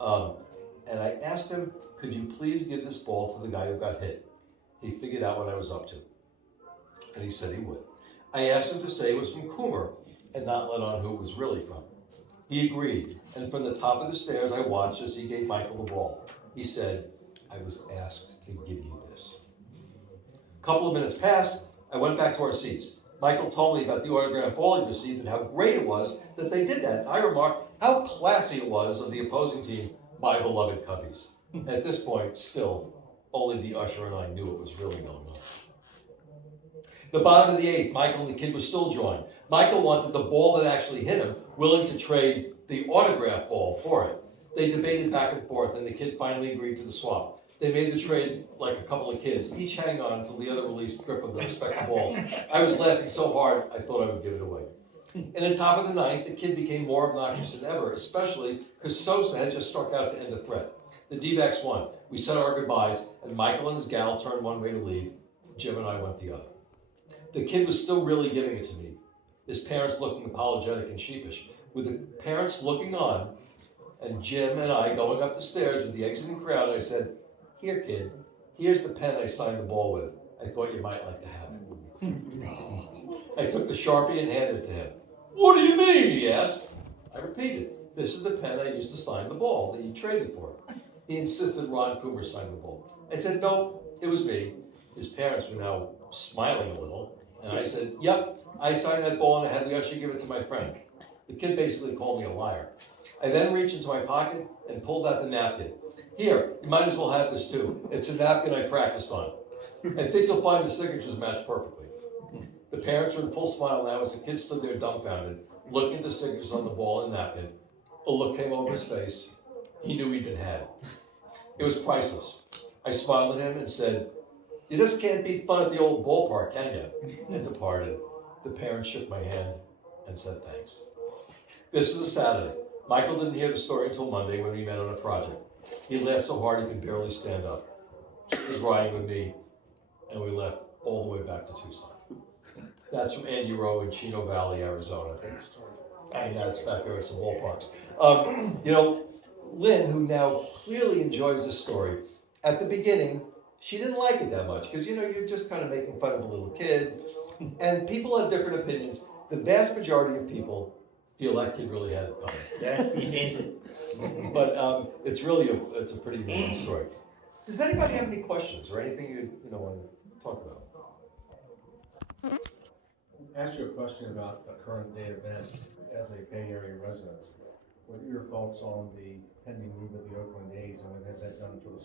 and I asked him, could you please give this ball to the guy who got hit? He figured out what I was up to, and he said he would. I asked him to say it was from Coomer and not let on who it was really from. He agreed, and from the top of the stairs I watched as he gave Michael the ball. He said, I was asked to give you this. A couple of minutes passed, I went back to our seats. Michael told me about the autographed ball he received and how great it was that they did that. I remarked how classy it was of the opposing team, my beloved Cubbies. At this point, still, only the usher and I knew what was really going on. The bottom of the 8th, Michael and the kid were still drawing. Michael wanted the ball that actually hit him, willing to trade the autographed ball for it. They debated back and forth, and the kid finally agreed to the swap. They made the trade like a couple of kids, each hang on until the other released grip of the respective balls. I was laughing so hard, I thought I would give it away. In the top of the 9th, the kid became more obnoxious than ever, especially because Sosa had just struck out to end a threat. The D-backs won. We said our goodbyes, and Michael and his gal turned one way to leave. Jim and I went the other. The kid was still really giving it to me, his parents looking apologetic and sheepish. With the parents looking on, and Jim and I going up the stairs with the exiting crowd, I said, here, kid, here's the pen I signed the ball with. I thought you might like to have it. I took the Sharpie and handed it to him. What do you mean, he asked. I repeated, this is the pen I used to sign the ball that you traded for. He insisted Ron Coomer sign the ball. I said, no, it was me. His parents were now smiling a little, and I said, yep, I signed that ball and I had the usher give it to my friend. The kid basically called me a liar. I then reached into my pocket and pulled out the napkin. Here, you might as well have this too. It's a napkin I practiced on. I think you'll find the signatures match perfectly. The parents were in full smile now as the kid stood there dumbfounded, looking at the signatures on the ball and napkin. A look came over his face. He knew he'd been had. It was priceless. I smiled at him and said, you just can't beat fun at the old ballpark, can you? And departed. The parents shook my hand and said thanks. This is a Saturday. Michael didn't hear the story until Monday when we met on a project. He laughed so hard he could barely stand up. He was riding with me, and we left all the way back to Tucson. That's from Andy Rowe in Chino Valley, Arizona. And that's back there at some ballparks. Lynn, who now clearly enjoys this story, at the beginning, she didn't like it that much because, you're just kind of making fun of a little kid. And people have different opinions. The vast majority of people feel that kid really had it coming. Yeah, he did. But it's a pretty moving story. Does anybody have any questions or anything you want to talk about? Ask you a question about a current day event as a Bay Area resident. What are your thoughts on the pending move of the Oakland A's, and what has that done for the